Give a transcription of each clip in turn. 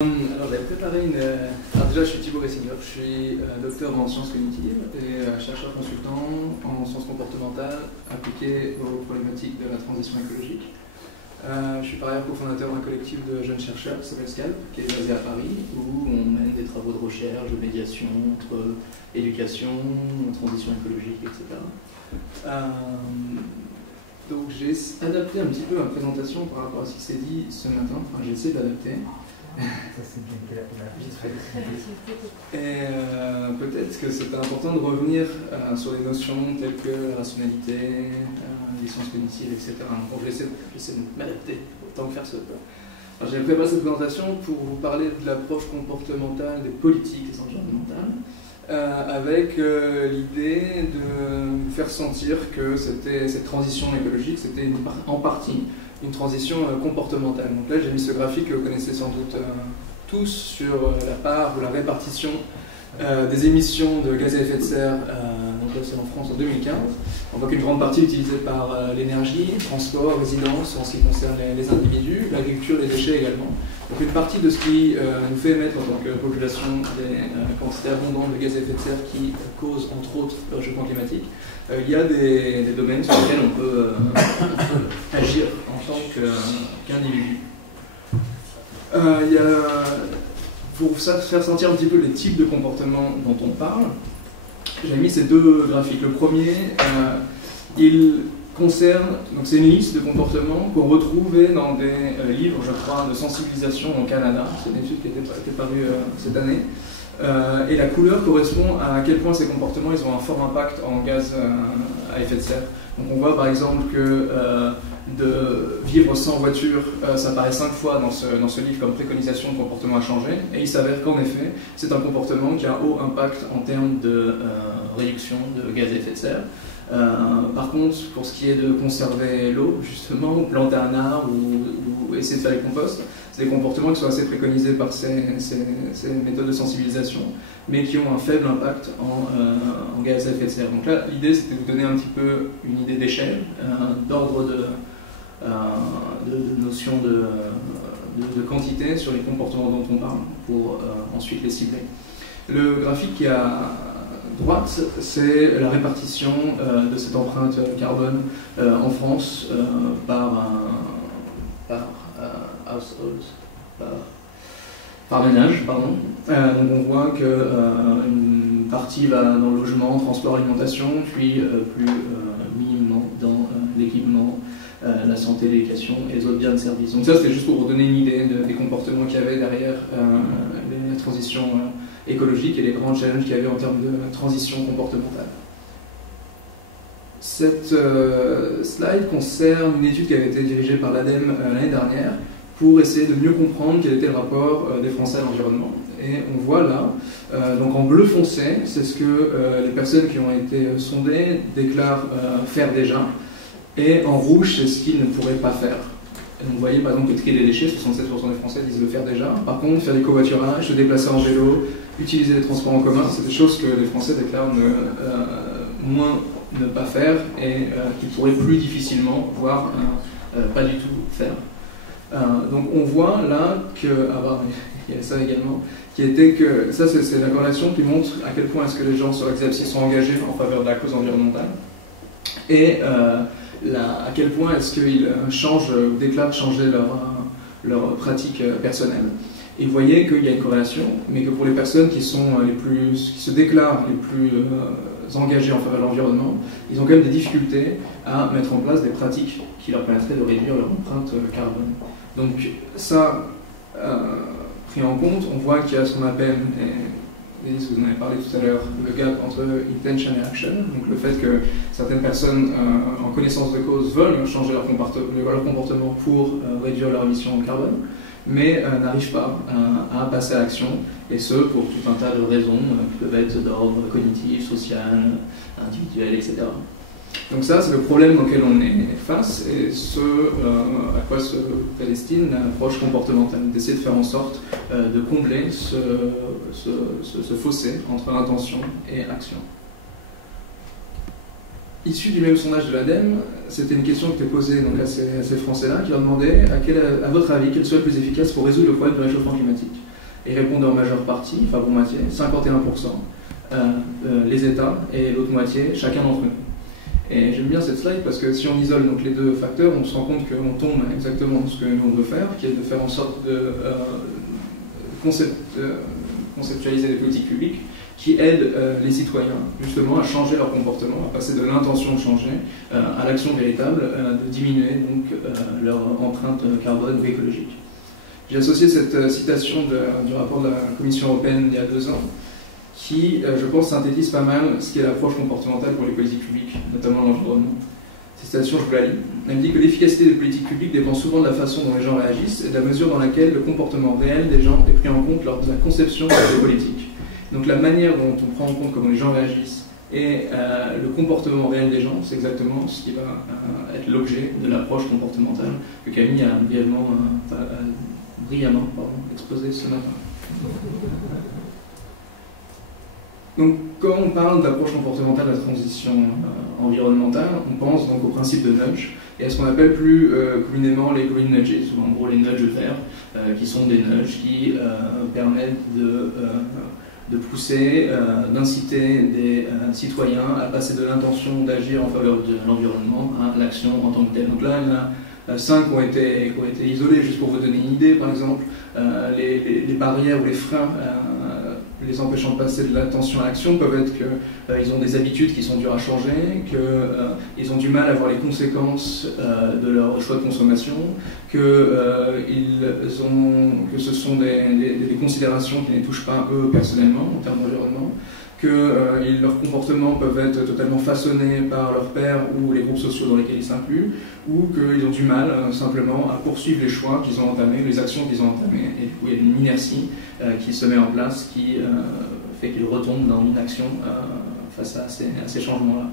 Alors j'avais préparé Alors déjà je suis Thibaut Ressignol, je suis docteur en sciences cognitives et chercheur consultant en sciences comportementales appliquées aux problématiques de la transition écologique. Je suis par ailleurs cofondateur d'un collectif de jeunes chercheurs qui s'appelle Scalp, qui est basé à Paris, où on mène des travaux de recherche, de médiation entre éducation, transition écologique, etc. Donc j'ai adapté un petit peu ma présentation par rapport à ce qui s'est dit ce matin, enfin j'ai essayé d'adapter. Ça c'est bien que la vite fait. Et peut-être que c'est important de revenir sur des notions telles que la rationalité, les sciences cognitives, etc. Donc j'essaie de m'adapter autant que faire se peut. J'ai préparé cette présentation pour vous parler de l'approche comportementale des politiques environnementales, avec l'idée de vous faire sentir que cette transition écologique, c'était en partie une transition comportementale. Donc là, j'ai mis ce graphique que vous connaissez sans doute tous sur la part ou la répartition des émissions de gaz à effet de serre, donc là c'est en France en 2015. On voit qu'une grande partie est utilisée par l'énergie, transport, résidence en ce qui concerne les individus, l'agriculture, les déchets également. Donc une partie de ce qui nous fait émettre en tant que population des quantités abondantes de gaz à effet de serre qui causent entre autres le réchauffement climatique, il y a des domaines sur lesquels on peut agir en tant qu'individu. Pour faire sentir un petit peu les types de comportements dont on parle, j'ai mis ces deux graphiques. Le premier, il concerne, donc c'est une liste de comportements qu'on retrouvait dans des livres, je crois, de sensibilisation au Canada. C'est une étude qui était parue cette année. Et la couleur correspond à quel point ces comportements ils ont un fort impact en gaz à effet de serre. Donc on voit par exemple que de vivre sans voiture, ça apparaît 5 fois dans ce livre comme préconisation de comportement à changer, et il s'avère qu'en effet, c'est un comportement qui a un haut impact en termes de réduction de gaz à effet de serre. Par contre, pour ce qui est de conserver l'eau, justement, ou planter un arbre, ou essayer de faire des composts, c'est des comportements qui sont assez préconisés par ces méthodes de sensibilisation, mais qui ont un faible impact en gaz à effet de serre. Donc là, l'idée, c'était de vous donner un petit peu une idée d'échelle, d'ordre de notion de quantité sur les comportements dont on parle, pour ensuite les cibler. Le graphique qui est à droite, c'est la répartition de cette empreinte carbone en France par household, par ménage, pardon. Donc on voit qu'une partie va dans le logement, transport, alimentation, puis plus minimum dans l'équipement, la santé, l'éducation et les autres biens de service. Donc ça, c'était juste pour vous donner une idée des comportements qu'il y avait derrière la transition écologique et les grands challenges qu'il y avait en termes de transition comportementale. Cette slide concerne une étude qui avait été dirigée par l'ADEME l'année dernière pour essayer de mieux comprendre quel était le rapport des Français à l'environnement. Et on voit là, donc en bleu foncé, c'est ce que les personnes qui ont été sondées déclarent faire déjà, et en rouge, c'est ce qu'ils ne pourraient pas faire. Et donc vous voyez par exemple que trier des déchets, 67% des Français disent le faire déjà. Par contre, faire du covoiturage, se déplacer en vélo, utiliser les transports en commun, c'est des choses que les Français déclarent moins ne pas faire et qu'ils pourraient plus difficilement, voire pas du tout faire. Donc on voit là que, il y a ça également, qui était que, ça c'est la corrélation qui montre à quel point est-ce que les gens sur l'axe-axis sont engagés en faveur de la cause environnementale, et à quel point est-ce qu'ils déclarent changer leur pratique personnelle. Et vous voyez qu'il y a une corrélation, mais que pour les personnes qui se déclarent les plus engagées en faveur de l'environnement, ils ont quand même des difficultés à mettre en place des pratiques qui leur permettraient de réduire leur empreinte carbone. Donc ça, pris en compte, on voit qu'il y a ce qu'on appelle, Élise, vous en avez parlé tout à l'heure, le gap entre intention et action, donc le fait que certaines personnes en connaissance de cause veulent changer leur comportement pour réduire leur émission de carbone, mais n'arrivent pas à passer à l'action, et ce pour tout un tas de raisons qui peuvent être d'ordre cognitif, social, individuel, etc. Donc ça, c'est le problème auquel on est face, et à quoi se destine l'approche comportementale, d'essayer de faire en sorte de combler ce fossé entre intention et action. Issu du même sondage de l'ADEME, c'était une question qui était posée donc, à ces Français-là, qui leur demandait à votre avis, quel serait le plus efficace pour résoudre le problème du réchauffement climatique. et répondent en majeure partie, enfin pour moitié, 51%, les États, et l'autre moitié, chacun d'entre eux. Et j'aime bien cette slide parce que si on isole donc les deux facteurs, on se rend compte qu'on tombe exactement dans ce que nous on veut faire, qui est de faire en sorte de conceptualiser des politiques publiques qui aident les citoyens justement à changer leur comportement, à passer de l'intention de changer à l'action véritable, de diminuer donc leur empreinte carbone ou écologique. J'ai associé cette citation du rapport de la Commission européenne il y a 2 ans, qui, je pense, synthétise pas mal ce qu'est l'approche comportementale pour les politiques publiques, notamment l'environnement. Cette citation, je vous la lis. Elle dit que l'efficacité des politiques publiques dépend souvent de la façon dont les gens réagissent et de la mesure dans laquelle le comportement réel des gens est pris en compte lors de la conception des politiques. Donc la manière dont on prend en compte comment les gens réagissent et le comportement réel des gens, c'est exactement ce qui va être l'objet de l'approche comportementale que Camille a brillamment exposé ce matin. Donc, quand on parle d'approche comportementale de la transition environnementale, on pense donc au principe de nudge et à ce qu'on appelle plus communément les green nudges, ou en gros les nudges verts, qui sont des nudges qui permettent de pousser, d'inciter des citoyens à passer de l'intention d'agir en faveur de l'environnement à l'action en tant que telle. Donc là, il y en a 5 qui ont été isolés, juste pour vous donner une idée, par exemple, les barrières ou les freins les empêchant de passer de l'attention à l'action peuvent être qu'ils ont des habitudes qui sont dures à changer, qu'ils ont du mal à voir les conséquences de leur choix de consommation, que ce sont des considérations qui ne les touchent pas eux personnellement en termes d'environnement, que leurs comportements peuvent être totalement façonnés par leurs pairs ou les groupes sociaux dans lesquels ils s'incluent, ou qu'ils ont du mal simplement à poursuivre les choix qu'ils ont entamés, les actions qu'ils ont entamées, et du coup il y a une inertie qui se met en place qui fait qu'ils retombent dans l'inaction face à ces changements-là.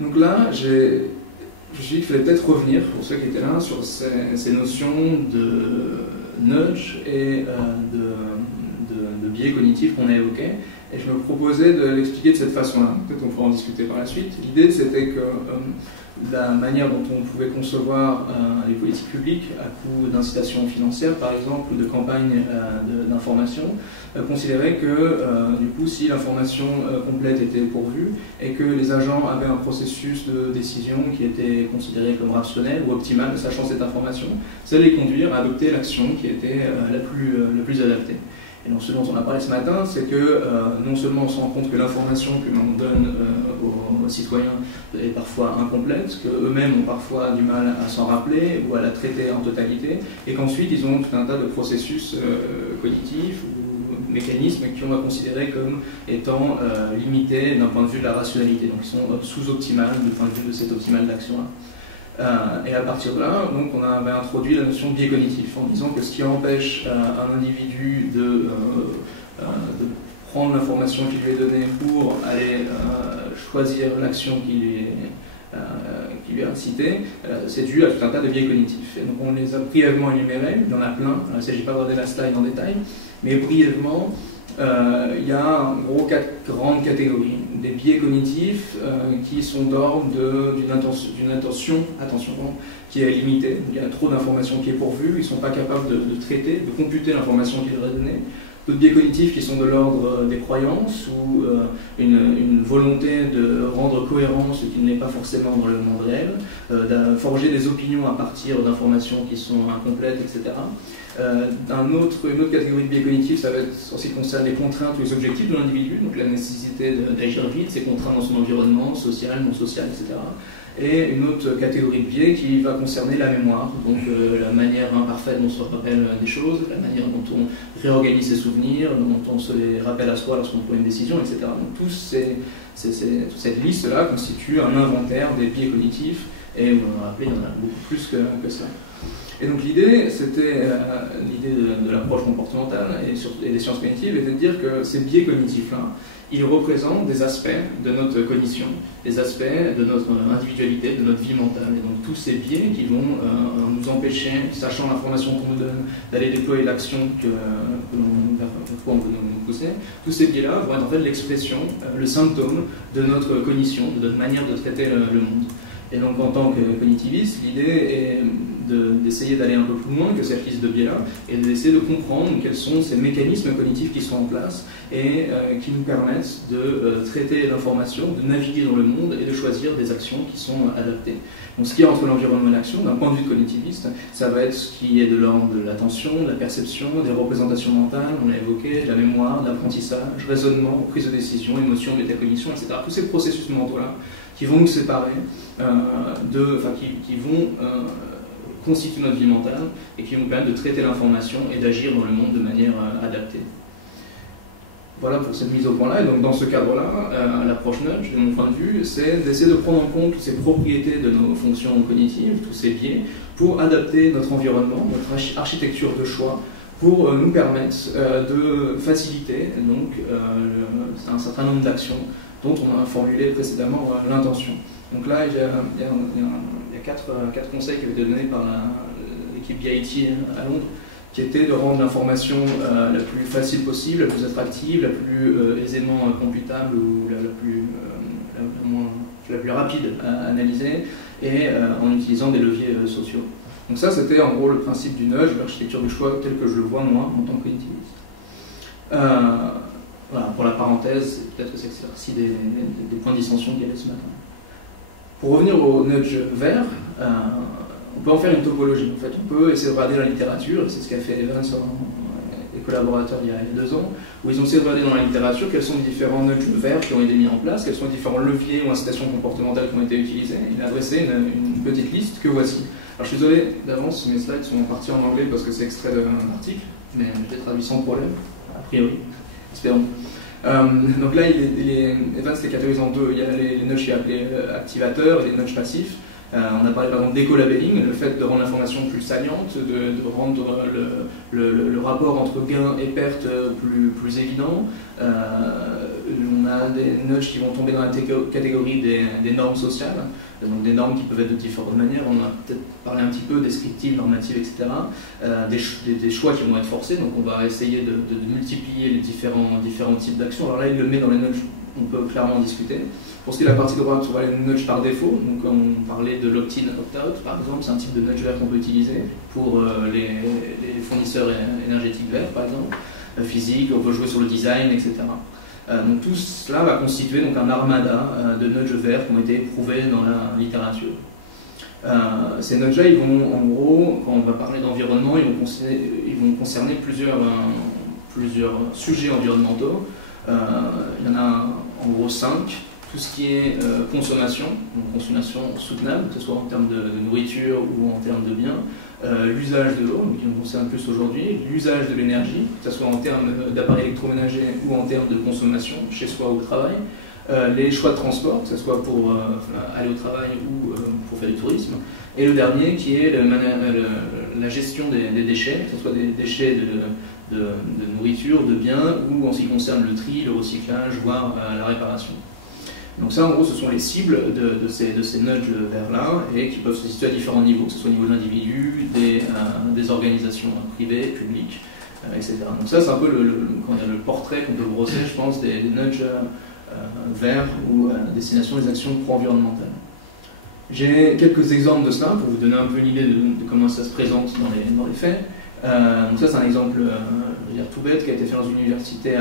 Donc là, je me suis dit qu'il fallait peut-être revenir, pour ceux qui étaient là, sur ces notions de nudge et de biais cognitifs qu'on a évoqués. Et je me proposais de l'expliquer de cette façon-là. Peut-être on pourra en discuter par la suite. L'idée, c'était que la manière dont on pouvait concevoir les politiques publiques à coup d'incitation financière, par exemple, ou de campagne d'information, considérait que, du coup, si l'information complète était pourvue et que les agents avaient un processus de décision qui était considéré comme rationnel ou optimal, sachant cette information, ça allait les conduire à adopter l'action qui était la plus adaptée. Et donc ce dont on a parlé ce matin, c'est que non seulement on se rend compte que l'information que l'on donne aux citoyens est parfois incomplète, qu'eux-mêmes ont parfois du mal à s'en rappeler ou à la traiter en totalité, et qu'ensuite ils ont tout un tas de processus cognitifs ou mécanismes qui on va considérer comme étant limités d'un point de vue de la rationalité, donc ils sont sous-optimales du point de vue de cette optimale d'action-là. Et à partir de là, donc, on avait introduit la notion de biais cognitif en disant que ce qui empêche un individu de prendre l'information qui lui est donnée pour aller choisir l'action qui lui a incité, c'est dû à tout un tas de biais cognitifs. Et donc on les a brièvement énumérés, il y en a plein, il ne s'agit pas de regarder la slide en détail, mais brièvement, il y a en gros 4 grandes catégories. Des biais cognitifs qui sont d'ordre d'une attention qui est limitée. Il y a trop d'informations qui est pourvue, ils ne sont pas capables de traiter, de computer l'information qui leur est donnée. D'autres biais cognitifs qui sont de l'ordre des croyances ou une volonté de rendre cohérent ce qui n'est pas forcément dans le monde réel, de forger des opinions à partir d'informations qui sont incomplètes, etc. Une autre catégorie de biais cognitifs, ça va être en ce qui concerne les contraintes ou les objectifs de l'individu, donc la nécessité d'agir vite, ses contraintes dans son environnement, social, non social, etc. Et une autre catégorie de biais qui va concerner la mémoire, donc la manière imparfaite dont on se rappelle des choses, la manière dont on réorganise ses souvenirs, dont on se les rappelle à soi lorsqu'on prend une décision, etc. Donc toute cette liste-là constitue un inventaire des biais cognitifs, et vous l'avez rappelé, il y en a beaucoup plus que ça. Et donc l'idée, c'était l'idée de l'approche comportementale et des sciences cognitives, était de dire que ces biais cognitifs-là, ils représentent des aspects de notre cognition, des aspects de notre individualité, de notre vie mentale. Et donc tous ces biais qui vont nous empêcher, sachant l'information qu'on nous donne, d'aller déployer l'action vers quoi on peut nous pousser, tous ces biais-là vont être en fait l'expression, le symptôme de notre cognition, de notre manière de traiter le monde. Et donc en tant que cognitiviste, l'idée est d'essayer d'aller un peu plus loin que cette liste de biais-là et d'essayer de comprendre quels sont ces mécanismes cognitifs qui sont en place et qui nous permettent de traiter l'information, de naviguer dans le monde et de choisir des actions qui sont adaptées. Donc ce qu'il y a entre l'environnement et l'action, d'un point de vue cognitiviste, ça va être ce qui est de l'ordre de l'attention, de la perception, des représentations mentales, on l'a évoqué, de la mémoire, de l'apprentissage, raisonnement, prise de décision, émotion, métacognition, etc. Tous ces processus mentaux-là qui vont nous séparer, qui vont constituer notre vie mentale et qui vont nous permettre de traiter l'information et d'agir dans le monde de manière adaptée. Voilà pour cette mise au point-là. Et donc dans ce cadre-là, l'approche nudge, de mon point de vue, c'est d'essayer de prendre en compte toutes ces propriétés de nos fonctions cognitives, tous ces biais, pour adapter notre environnement, notre architecture de choix, pour nous permettre de faciliter donc, un certain nombre d'actions dont on a formulé précédemment l'intention. Donc là, il y a quatre conseils qui ont été donnés par l'équipe BIT à Londres, qui était de rendre l'information la plus facile possible, la plus attractive, la plus aisément computable ou la plus rapide à analyser, et en utilisant des leviers sociaux. Donc ça, c'était en gros le principe du nudge, l'architecture du choix tel que je le vois moi en tant que cognitiviste. Voilà, pour la parenthèse, peut-être que c'est aussi des points de dissension qu'il y avait ce matin. Pour revenir au nudge vert, on peut en faire une topologie. En fait, on peut essayer de regarder la littérature, c'est ce qu'a fait Evans et les collaborateurs il y a 2 ans, où ils ont essayé de regarder dans la littérature quels sont les différents nudges verts qui ont été mis en place, quels sont les différents leviers ou incitations comportementales qui ont été utilisés. Il a dressé une petite liste que voici. Alors je suis désolé d'avance, mes slides sont partis en anglais parce que c'est extrait d'un article, mais je les traduis sans problème, a priori. Espérons. Donc là, Evans les catégorise en deux. Il y a les nudges qui sont appelés activateurs et les nudges passifs. On a parlé par exemple d'écolabelling, le fait de rendre l'information plus saliente, de rendre le rapport entre gain et perte plus évident. On a des nudges qui vont tomber dans la catégorie des normes sociales, donc des normes qui peuvent être de différentes manières. On a peut-être parlé un petit peu descriptives, normatives, etc. Des choix qui vont être forcés, donc on va essayer de multiplier les différents types d'actions. Alors là, il le met dans les nudges, on peut clairement en discuter. Pour ce qui est de la partie droite, on va les nudge par défaut. Donc on parlait de l'opt-in, opt-out, par exemple, c'est un type de nudge vert qu'on peut utiliser pour les fournisseurs énergétiques verts, par exemple, physique, on peut jouer sur le design, etc. Donc tout cela va constituer donc un armada de nudges verts qui ont été éprouvés dans la littérature. Ces nudges-là, ils vont, en gros, quand on va parler d'environnement, ils vont concerner plusieurs sujets environnementaux. Il y en a en gros 5. Tout ce qui est consommation, donc consommation soutenable, que ce soit en termes de nourriture ou en termes de biens, l'usage de l'eau, qui nous concerne plus aujourd'hui, l'usage de l'énergie, que ce soit en termes d'appareils électroménagers ou en termes de consommation, chez soi ou au travail, les choix de transport, que ce soit pour aller au travail ou pour faire du tourisme, et le dernier qui est la gestion des déchets, que ce soit des déchets de nourriture, de biens, ou en ce qui concerne le tri, le recyclage, voire la réparation. Donc ça, en gros, ce sont les cibles de ces nudges verts-là, et qui peuvent se situer à différents niveaux, que ce soit au niveau de l'individu, des organisations privées, publiques, etc. Donc ça, c'est un peu le portrait qu'on peut brosser, je pense, des nudges verts ou à destination des actions pro-environnementales. J'ai quelques exemples de cela, pour vous donner un peu une idée de comment ça se présente dans les faits. Donc ça, c'est un exemple je veux dire, tout bête qui a été fait dans une université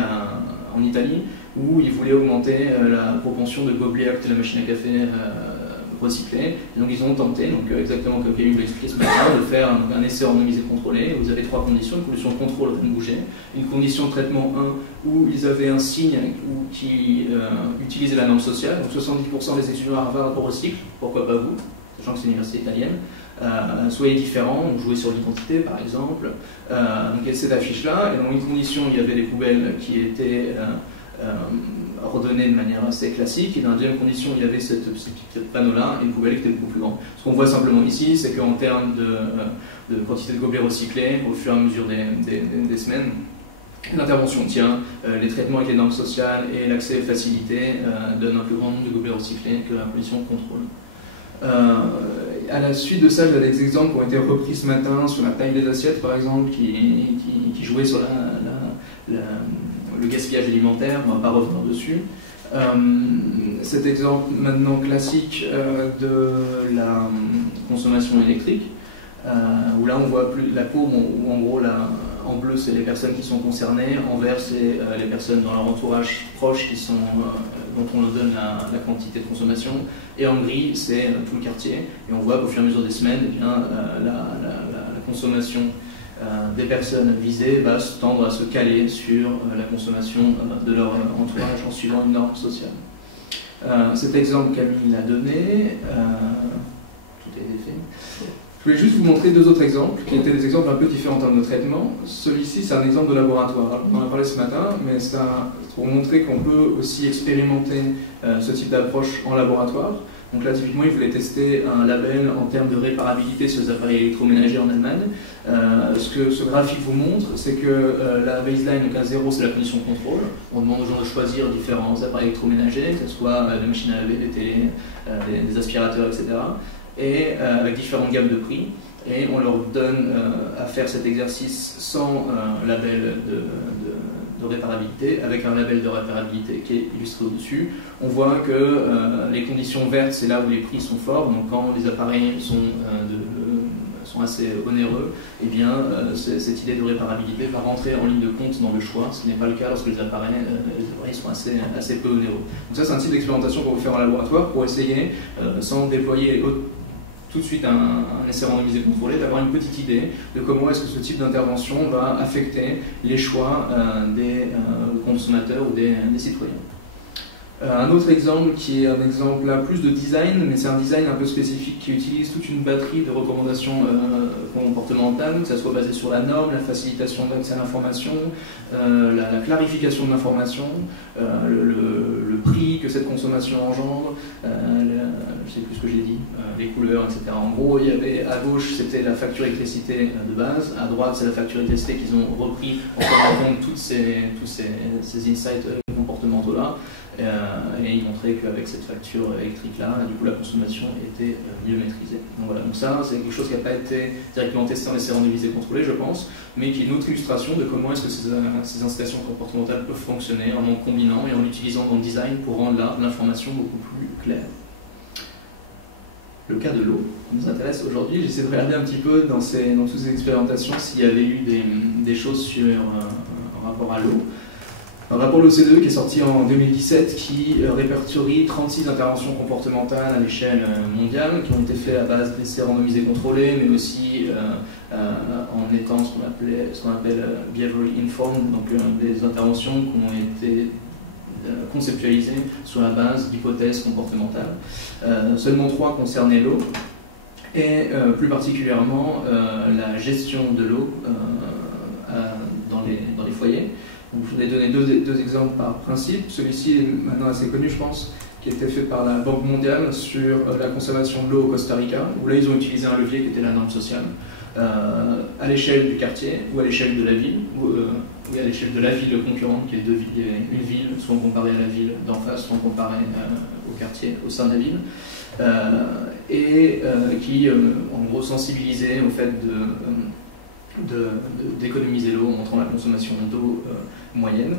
en Italie, où ils voulaient augmenter la propension de gobelets de la machine à café recyclée. Et donc ils ont tenté, donc exactement comme Camille l'a expliqué ce matin, de faire un essai randomisé contrôlé. Vous avez 3 conditions, une condition de contrôle, rien de bouger, une condition de traitement 1, où ils avaient un signe qui utilisait la norme sociale, donc 70% des étudiants à Harvard recyclent, pourquoi pas vous, sachant que c'est une université italienne. Soyez différents, donc jouez sur l'identité par exemple. Donc il y a cette affiche-là, et dans une condition, il y avait des poubelles qui étaient ordonnées de manière assez classique, et dans la deuxième condition, il y avait ce petit panneau-là, et une poubelle qui était beaucoup plus grande. Ce qu'on voit simplement ici, c'est qu'en termes de quantité de gobelets recyclés, au fur et à mesure des semaines, l'intervention tient, les traitements avec les normes sociales et l'accès facilité donnent un plus grand nombre de gobelets recyclés que la condition de contrôle. À la suite de ça, j'ai des exemples qui ont été repris ce matin sur la taille des assiettes, par exemple, qui jouaient sur le gaspillage alimentaire. On ne va pas revenir dessus. Cet exemple maintenant classique de la consommation électrique. où là on voit plus la courbe où en gros là, en bleu c'est les personnes qui sont concernées, en vert c'est les personnes dans leur entourage proche dont on leur donne la quantité de consommation, et en gris c'est tout le quartier, et on voit qu'au fur et à mesure des semaines, eh bien, la consommation des personnes visées va tendre à se caler sur la consommation de leur entourage en suivant une norme sociale. Cet exemple Camille l'a donné, tout a été fait. Je voulais juste vous montrer deux autres exemples, qui étaient des exemples un peu différents en termes de traitement. Celui-ci, c'est un exemple de laboratoire. On en a parlé ce matin, mais c'est pour montrer qu'on peut aussi expérimenter ce type d'approche en laboratoire. Donc là, typiquement, ils voulaient tester un label en termes de réparabilité sur les appareils électroménagers en Allemagne. Ce que ce graphique vous montre, c'est que la baseline, donc à 0, c'est la condition de contrôle. On demande aux gens de choisir différents appareils électroménagers, que ce soit des machines à laver, des télés, des aspirateurs, etc. Et avec différentes gammes de prix, et on leur donne à faire cet exercice sans label de réparabilité, avec un label de réparabilité qui est illustré au-dessus. On voit que les conditions vertes, c'est là où les prix sont forts, donc quand les appareils sont assez onéreux, eh bien cette idée de réparabilité va rentrer en ligne de compte dans le choix, ce qui n'est pas le cas lorsque les appareils sont assez peu onéreux. Donc ça, c'est un type d'expérimentation qu'on peut faire en laboratoire pour essayer, sans déployer tout de suite un essai randomisé contrôlé, d'avoir une petite idée de comment est-ce que ce type d'intervention va affecter les choix des consommateurs ou des citoyens. Un autre exemple qui est un exemple là plus de design, mais c'est un design un peu spécifique qui utilise toute une batterie de recommandations comportementales, que ça soit basé sur la norme, la facilitation d'accès à l'information, la clarification de l'information, le prix que cette consommation engendre, je sais plus ce que j'ai dit, les couleurs, etc. En gros, il y avait à gauche c'était la facture électricité de base, à droite c'est la facture électricité qu'ils ont repris en prenant en compte tous ces insights comportementaux là. Et il montrait qu'avec cette facture électrique-là, du coup, la consommation était mieux maîtrisée. Donc voilà, donc ça, c'est quelque chose qui n'a pas été directement testé en essai randomisé contrôlé, je pense, mais qui est une autre illustration de comment est-ce que ces incitations comportementales peuvent fonctionner en combinant et en utilisant dans le design pour rendre l'information beaucoup plus claire. Le cas de l'eau nous intéresse aujourd'hui. J'essaie de regarder un petit peu dans toutes ces expérimentations s'il y avait eu des choses en rapport à l'eau. Un rapport de l'OCDE qui est sorti en 2017 qui répertorie 36 interventions comportementales à l'échelle mondiale qui ont été faites à base d'essais randomisés contrôlés, mais aussi en étant ce qu'on appelle behavioral informed, donc des interventions qui ont été conceptualisées sur la base d'hypothèses comportementales. Seulement 3 concernaient l'eau, et plus particulièrement la gestion de l'eau dans les foyers. Donc, je vous ai donné deux exemples par principe. Celui-ci est maintenant assez connu, je pense, qui a été fait par la Banque mondiale sur la conservation de l'eau au Costa Rica, où là ils ont utilisé un levier qui était la norme sociale, à l'échelle du quartier ou à l'échelle de la ville, ou à l'échelle de la ville concurrente, qui est une ville, soit comparée à la ville d'en face, soit comparée au quartier au sein de la ville, et qui en gros sensibilisait au fait d'économiser l'eau en montrant la consommation d'eau moyenne.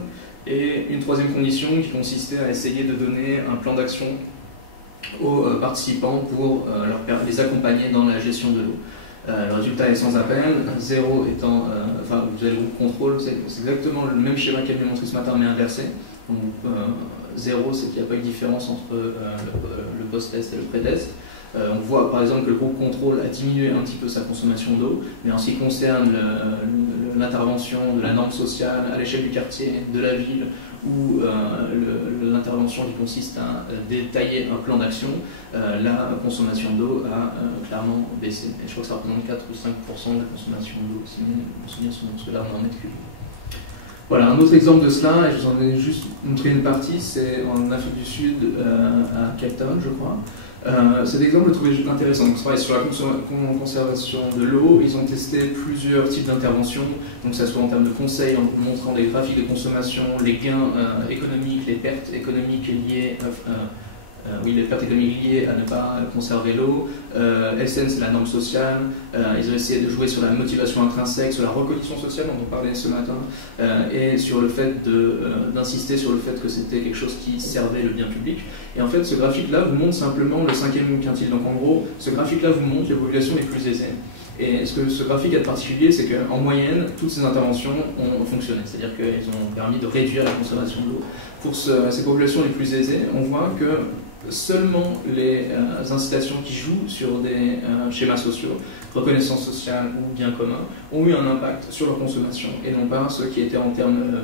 Et une troisième condition qui consistait à essayer de donner un plan d'action aux participants pour les accompagner dans la gestion de l'eau. Le résultat est sans appel, 0 étant, enfin vous avez le groupe contrôle, c'est exactement le même schéma qu'elle m'a montré ce matin mais inversé. Donc 0 c'est qu'il n'y a pas eu de différence entre le post-test et le pré-test. On voit par exemple que le groupe contrôle a diminué un petit peu sa consommation d'eau, mais en ce qui concerne l'intervention de la norme sociale à l'échelle du quartier, de la ville, ou l'intervention qui consiste à détailler un plan d'action, la consommation d'eau a clairement baissé. Et je crois que ça représente 4 ou 5% de la consommation d'eau, si je me souviens, parce que là on en est cube. Voilà, un autre exemple de cela, et je vous en ai juste montré une partie, c'est en Afrique du Sud, à Cape Town, je crois. Cet exemple, je le trouvais intéressant. Donc, sur la conservation de l'eau, ils ont testé plusieurs types d'interventions, donc que ce soit en termes de conseils, en montrant des graphiques de consommation, les gains économiques, les pertes économiques liées, les pertes économiques liées à ne pas conserver l'eau. SN, c'est la norme sociale. Ils ont essayé de jouer sur la motivation intrinsèque, sur la reconnaissance sociale dont on parlait ce matin, et sur le fait d'insister sur le fait que c'était quelque chose qui servait le bien public. Et en fait, ce graphique-là vous montre simplement le 5e quintile. Donc en gros, ce graphique-là vous montre les populations les plus aisées. Et ce que ce graphique a de particulier, c'est qu'en moyenne, toutes ces interventions ont fonctionné. C'est-à-dire qu'elles ont permis de réduire la consommation d'eau. Pour ces populations les plus aisées, on voit que seulement les incitations qui jouent sur des schémas sociaux, reconnaissance sociale ou bien commun, ont eu un impact sur leur consommation, et non pas ceux qui étaient en termes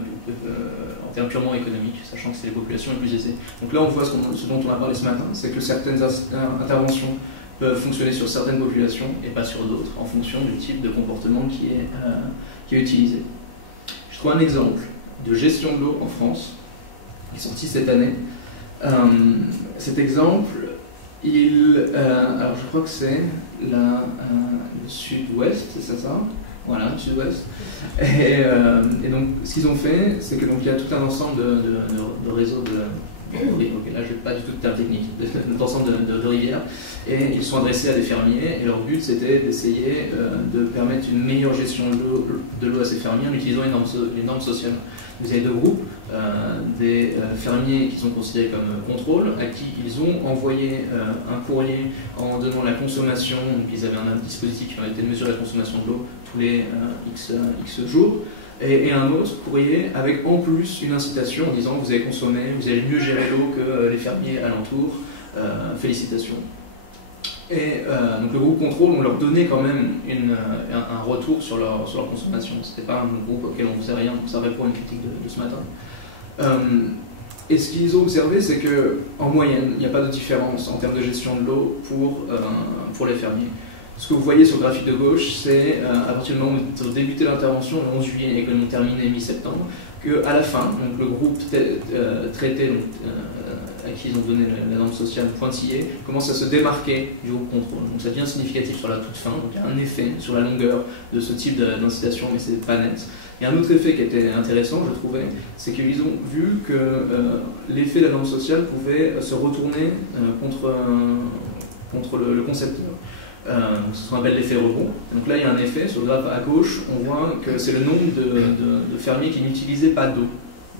purement économiques, sachant que c'est les populations les plus aisées. Donc là, on voit ce dont on a parlé ce matin, c'est que certaines interventions peuvent fonctionner sur certaines populations et pas sur d'autres, en fonction du type de comportement qui est utilisé. Je trouve un exemple de gestion de l'eau en France, qui est sorti cette année. Cet exemple, alors je crois que c'est le sud-ouest, c'est ça? Voilà, le sud-ouest. Et donc, ce qu'ils ont fait, c'est que donc il y a tout un ensemble de réseaux de... Oui, ok, là je n'ai pas du tout de termes techniques, d'ensemble de rivières, et ils sont adressés à des fermiers, et leur but c'était d'essayer de permettre une meilleure gestion de l'eau à ces fermiers en utilisant les normes sociales. Vous avez deux groupes, des fermiers qui sont considérés comme contrôle, à qui ils ont envoyé un courrier en donnant la consommation, donc ils avaient un dispositif qui permettait de mesurer la consommation de l'eau tous les X jours, et un autre courrier avec en plus une incitation en disant vous avez consommé, vous allez mieux gérer l'eau que les fermiers alentours, félicitations. Et donc le groupe contrôle, on leur donnait quand même un retour sur leur consommation. C'était pas un groupe auquel on ne faisait rien, donc ça répond à une critique de ce matin. Et ce qu'ils ont observé, c'est qu'en moyenne, il n'y a pas de différence en termes de gestion de l'eau pour les fermiers. Ce que vous voyez sur le graphique de gauche, c'est à partir du moment où ils ont débuté l'intervention, le 11 juillet, et que l'on terminé mi-septembre, qu'à la fin, donc le groupe traité, à qui ils ont donné la norme sociale pointillée, commence à se démarquer du groupe contrôle. Donc ça devient significatif sur la toute fin, donc il y a un effet sur la longueur de ce type d'incitation, mais c'est pas net. Et un autre effet qui était intéressant, je trouvais, c'est qu'ils ont vu que l'effet de la norme sociale pouvait se retourner contre le concepteur. Ce qu'on appelle l'effet rebond. Donc là, il y a un effet, sur le graphe à gauche, on voit que c'est le nombre de fermiers qui n'utilisaient pas d'eau,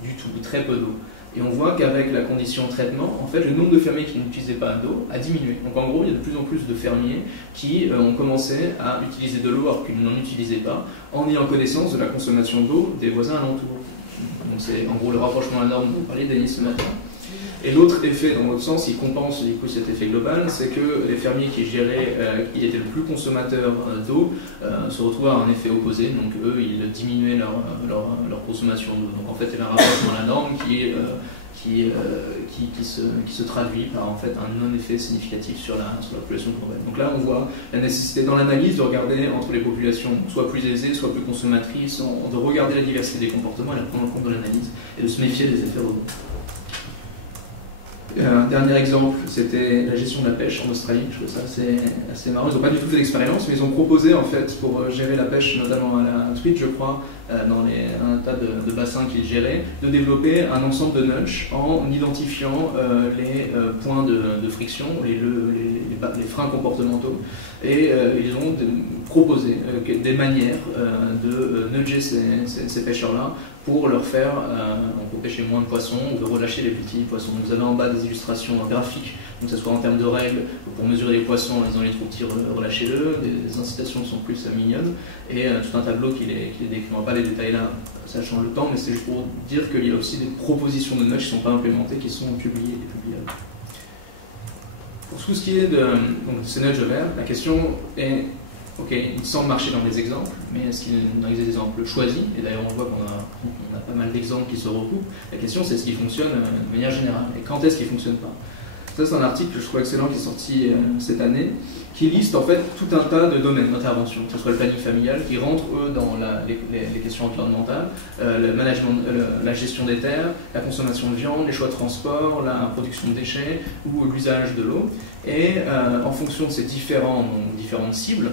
du tout, ou très peu d'eau. Et on voit qu'avec la condition traitement, en fait, le nombre de fermiers qui n'utilisaient pas d'eau a diminué. Donc en gros, il y a de plus en plus de fermiers qui ont commencé à utiliser de l'eau alors qu'ils n'en utilisaient pas, en ayant connaissance de la consommation d'eau des voisins alentours. Donc c'est en gros le rapprochement à la norme dont parlait Denis ce matin. Et l'autre effet, dans l'autre sens, il compense du coup cet effet global, c'est que les fermiers qui étaient le plus consommateurs d'eau se retrouvaient à un effet opposé, donc eux, ils diminuaient leur consommation d'eau. Donc en fait, il y a un rapprochement à la norme qui se traduit par en fait un non-effet significatif sur la population globale. Donc là, on voit la nécessité dans l'analyse de regarder entre les populations soit plus aisées, soit plus consommatrices, de regarder la diversité des comportements et la prendre en compte de l'analyse, et de se méfier des effets rebonds. Un dernier exemple, c'était la gestion de la pêche en Australie. Je trouve ça assez marrant. Ils n'ont pas du tout fait d'expérience, mais ils ont proposé, en fait, pour gérer la pêche, notamment à la truite, je crois, dans un tas de bassins qu'ils géraient, de développer un ensemble de nudges en identifiant les points de friction, les freins comportementaux. Et ils ont proposé des manières de nudger ces pêcheurs-là pour leur faire on peut pêcher moins de poissons ou de relâcher les petits poissons. Vous avez en bas des illustrations graphiques, donc que ce soit en termes de règles, pour mesurer les poissons en disant les trop petits, relâchez-le, des incitations qui sont plus mignonnes, et tout un tableau qui les décrit. On va pas les détails là, sachant le temps, mais c'est juste pour dire qu'il y a aussi des propositions de nudge qui ne sont pas implémentées, qui sont publiées et publiables. Pour tout ce qui est de ces nudges verts, la question est, ok, il semble marcher dans les exemples, mais est-ce qu'il y a des exemples choisis? Et d'ailleurs, on voit qu'on a pas mal d'exemples qui se recoupent. La question, c'est ce qui fonctionne de manière générale. Et quand est-ce qu'il ne fonctionne pas? Ça, c'est un article que je trouve excellent qui est sorti cette année, qui liste en fait tout un tas de domaines d'intervention, que ce soit le planning familial, qui rentre eux dans les questions environnementales, le management, la gestion des terres, la consommation de viande, les choix de transport, la production de déchets ou l'usage de l'eau. Et en fonction de ces différentes cibles,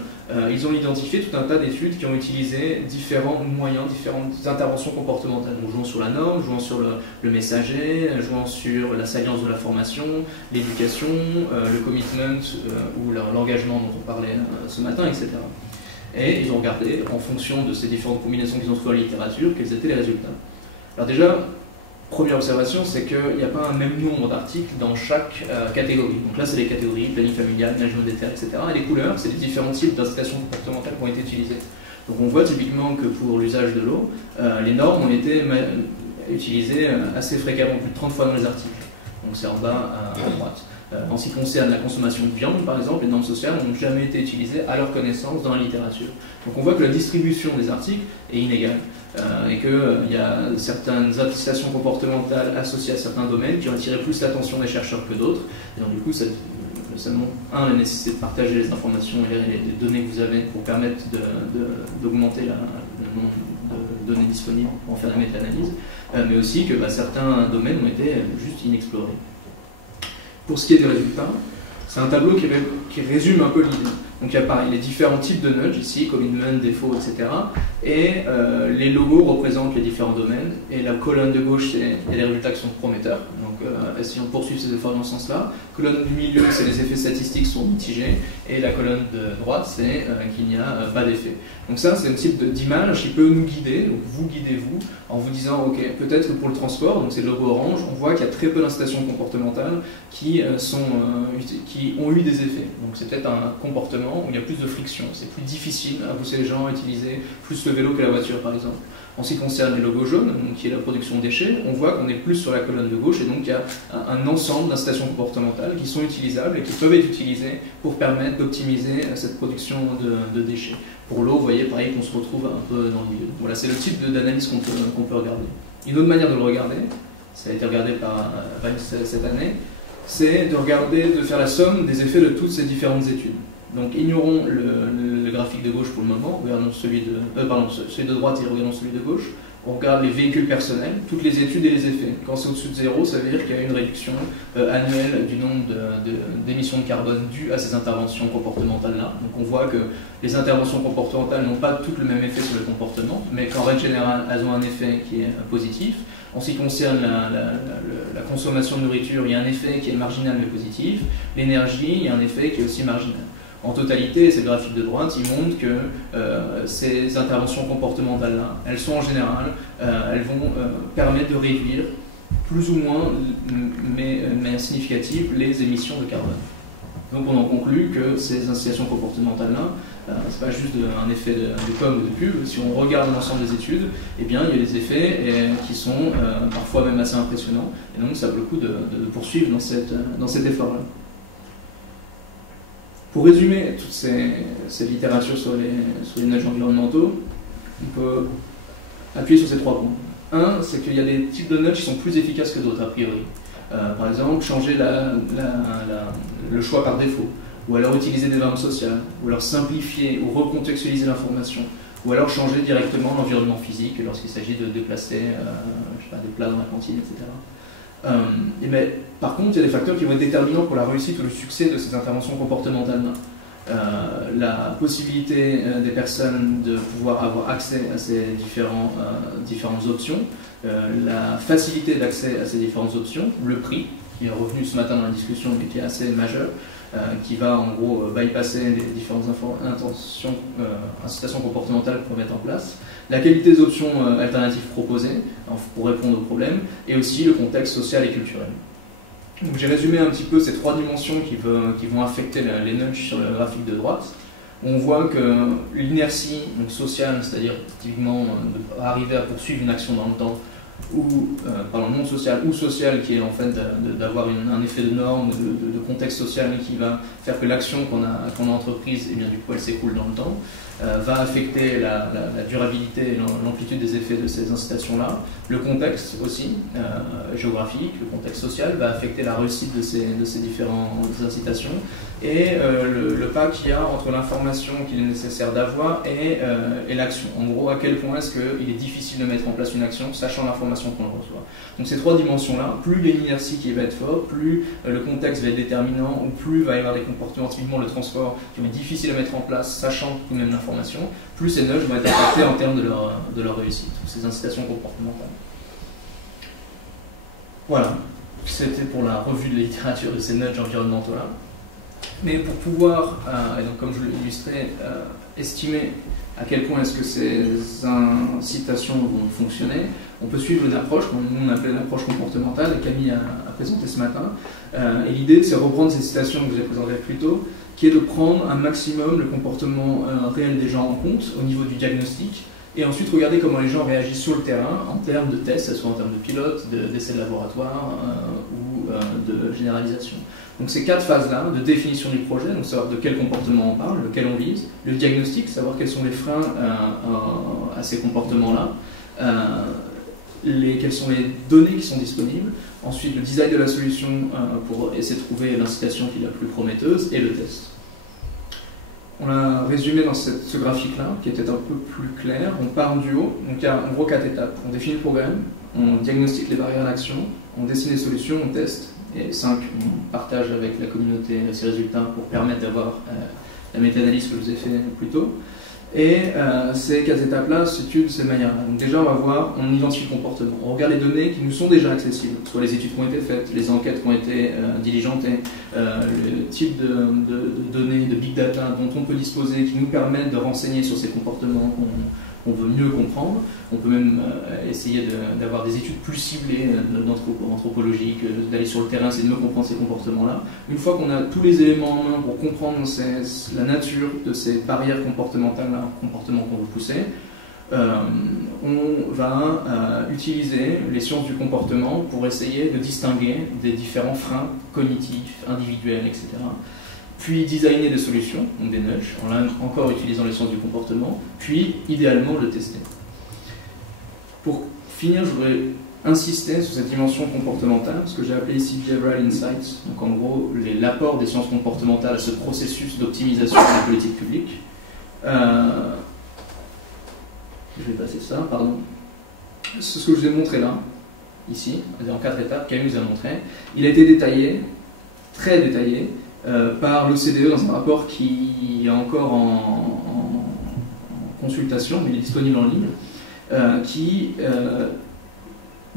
ils ont identifié tout un tas d'études qui ont utilisé différents moyens, différentes interventions comportementales, donc jouant sur la norme, jouant sur le messager, jouant sur la salience de la formation, l'éducation, le commitment ou l'engagement dont on parlait ce matin, etc. Et ils ont regardé, en fonction de ces différentes combinaisons qu'ils ont trouvées en littérature, quels étaient les résultats. Alors déjà, Première observation, c'est qu'il n'y a pas un même nombre d'articles dans chaque catégorie. Donc là, c'est les catégories, planning familial, management des terres, etc. Et les couleurs, c'est les différents types d'incitation comportementale qui ont été utilisées. Donc on voit typiquement que pour l'usage de l'eau, les normes ont été utilisées assez fréquemment, plus de 30 fois dans les articles. Donc c'est en bas à droite. En ce qui concerne la consommation de viande, par exemple, les normes sociales n'ont jamais été utilisées à leur connaissance dans la littérature. Donc on voit que la distribution des articles est inégale. Et qu'il y a certaines incitations comportementales associées à certains domaines qui ont attiré plus l'attention des chercheurs que d'autres. Et donc du coup, ça montre, la nécessité de partager les informations et les données que vous avez pour permettre d'augmenter le nombre de données disponibles pour en faire la méta-analyse, mais aussi que certains domaines ont été juste inexplorés. Pour ce qui est des résultats, c'est un tableau qui résume un peu l'idée. Donc il y a pareil, les différents types de nudge ici, commitment, défaut, etc. Et les logos représentent les différents domaines. Et la colonne de gauche, c'est les résultats qui sont prometteurs. Donc essayons de poursuivre ces efforts dans ce sens-là. Colonne du milieu, c'est les effets statistiques sont mitigés. Et la colonne de droite, c'est qu'il n'y a pas d'effet. Donc ça, c'est un type d'image qui peut nous guider. Donc vous guidez-vous en vous disant, ok, peut-être que pour le transport, donc c'est le logo orange, on voit qu'il y a très peu d'incitations comportementales qui ont eu des effets. Donc c'est peut-être un comportement où il y a plus de friction, c'est plus difficile à pousser les gens à utiliser plus le vélo que la voiture par exemple. En ce qui concerne les logos jaunes, donc, qui est la production de déchets, on voit qu'on est plus sur la colonne de gauche et donc il y a un ensemble d'incitations comportementales qui sont utilisables et qui peuvent être utilisées pour permettre d'optimiser cette production de déchets. Pour l'eau, vous voyez pareil qu'on se retrouve un peu dans le milieu. Voilà, c'est le type d'analyse qu'on peut regarder. Une autre manière de le regarder, ça a été regardé par Vance cette année, c'est de faire la somme des effets de toutes ces différentes études. Donc ignorons le graphique de gauche pour le moment, regardons celui de droite et regardons celui de gauche. On regarde les véhicules personnels, toutes les études et les effets. Quand c'est au-dessus de 0, ça veut dire qu'il y a une réduction annuelle du nombre d'émissions de carbone dues à ces interventions comportementales-là. Donc on voit que les interventions comportementales n'ont pas toutes le même effet sur le comportement, mais qu'en règle générale, elles ont un effet qui est positif. En ce qui concerne la consommation de nourriture, il y a un effet qui est marginal mais positif. L'énergie, il y a un effet qui est aussi marginal. En totalité, ces graphiques de droite, ils montrent que ces interventions comportementales-là, elles sont en général, elles vont permettre de réduire plus ou moins, mais significative, les émissions de carbone. Donc on en conclut que ces incitations comportementales-là, c'est pas juste un effet de com ou de pub. Si on regarde l'ensemble des études, eh bien, il y a des effets qui sont parfois même assez impressionnants. Et donc ça vaut le coup de poursuivre dans cet effort-là. Pour résumer toute cette littérature sur les nudges environnementaux, on peut appuyer sur ces 3 points. Un, c'est qu'il y a des types de nudges qui sont plus efficaces que d'autres, a priori. Par exemple, changer le choix par défaut, ou alors utiliser des normes sociales, ou alors simplifier ou recontextualiser l'information, ou alors changer directement l'environnement physique lorsqu'il s'agit de déplacer des plats dans la cantine, etc. Par contre, il y a des facteurs qui vont être déterminants pour la réussite ou le succès de ces interventions comportementales-là. La possibilité des personnes de pouvoir avoir accès à ces différentes options, la facilité d'accès à ces différentes options, le prix, qui est revenu ce matin dans la discussion mais qui est assez majeur, qui va en gros bypasser les différentes incitations comportementales qu'on peut mettre en place, la qualité des options alternatives proposées pour répondre aux problèmes, et aussi le contexte social et culturel. Donc j'ai résumé un petit peu ces 3 dimensions qui vont affecter les nudges sur le graphique de droite. On voit que l'inertie sociale, c'est-à-dire typiquement arriver à poursuivre une action dans le temps, ou non social ou social, qui est en fait d'avoir un effet de norme, de contexte social qui va faire que l'action qu'on a entreprise, et bien du coup elle s'écoule dans le temps, va affecter la durabilité et l'amplitude des effets de ces incitations-là. Le contexte aussi, géographique, le contexte social, va affecter la réussite de ces différentes incitations, et le pas qu'il y a entre l'information qu'il est nécessaire d'avoir et l'action. En gros, à quel point est-ce qu'il est difficile de mettre en place une action, sachant l'information qu'on reçoit. Donc ces 3 dimensions-là, plus il y a une inertie qui va être forte, plus le contexte va être déterminant, ou plus il va y avoir des comportements, typiquement le transport, qui vont être difficiles à mettre en place, sachant tout de même l'information, plus ces nudges vont être impactés en termes de leur réussite, ces incitations comportementales. Voilà, c'était pour la revue de la littérature de ces nudges environnementaux-là. Mais pour pouvoir, et donc comme je l'ai illustré, estimer à quel point est-ce que ces incitations vont fonctionner, on peut suivre une approche, comme nous on appelait l'approche comportementale, et Camille a présenté ce matin. Et l'idée, c'est reprendre ces citations que je vous ai présentées plus tôt, qui est de prendre un maximum le comportement réel des gens en compte au niveau du diagnostic, et ensuite regarder comment les gens réagissent sur le terrain en termes de tests, que ce soit en termes de pilotes, d'essais de laboratoire ou de généralisation. Donc ces 4 phases-là, de définition du projet, donc savoir de quel comportement on parle, lequel on vise, le diagnostic, savoir quels sont les freins à ces comportements-là, quelles sont les données qui sont disponibles, ensuite le design de la solution pour essayer de trouver l'incitation qui est la plus prometteuse, et le test. On l'a résumé dans ce graphique-là, qui était un peu plus clair. On part du haut, donc il y a en gros 4 étapes. On définit le problème, on diagnostique les barrières d'action, on dessine les solutions, on teste, et 5, on partage avec la communauté ces résultats pour permettre d'avoir la méta-analyse que je vous ai fait plus tôt. Et ces 4 étapes-là se situent de cette manière-là. Donc déjà, on va voir, on identifie le comportement. On regarde les données qui nous sont déjà accessibles, soit les études qui ont été faites, les enquêtes qui ont été diligentées, le type de données, de big data dont on peut disposer, qui nous permettent de renseigner sur ces comportements qu'on veut mieux comprendre. On peut même essayer d'avoir des études plus ciblées anthropologiques, d'aller sur le terrain, essayer de mieux comprendre ces comportements-là. Une fois qu'on a tous les éléments en main pour comprendre la nature de ces barrières comportementales-là, comportements qu'on veut pousser, on va utiliser les sciences du comportement pour essayer de distinguer des différents freins cognitifs, individuels, etc. Puis designer des solutions, donc des nudges, en encore utilisant les sciences du comportement, puis idéalement le tester. Pour finir, je voudrais insister sur cette dimension comportementale, ce que j'ai appelé ici Behavioral Insights, donc en gros l'apport des sciences comportementales à ce processus d'optimisation de la politique publique. Je vais passer ça, pardon. Ce que je vous ai montré là, ici, en 4 étapes, Camille nous a montré, il a été détaillé, très détaillé, par l'OCDE dans un rapport qui est encore en consultation, mais il est disponible en ligne, qui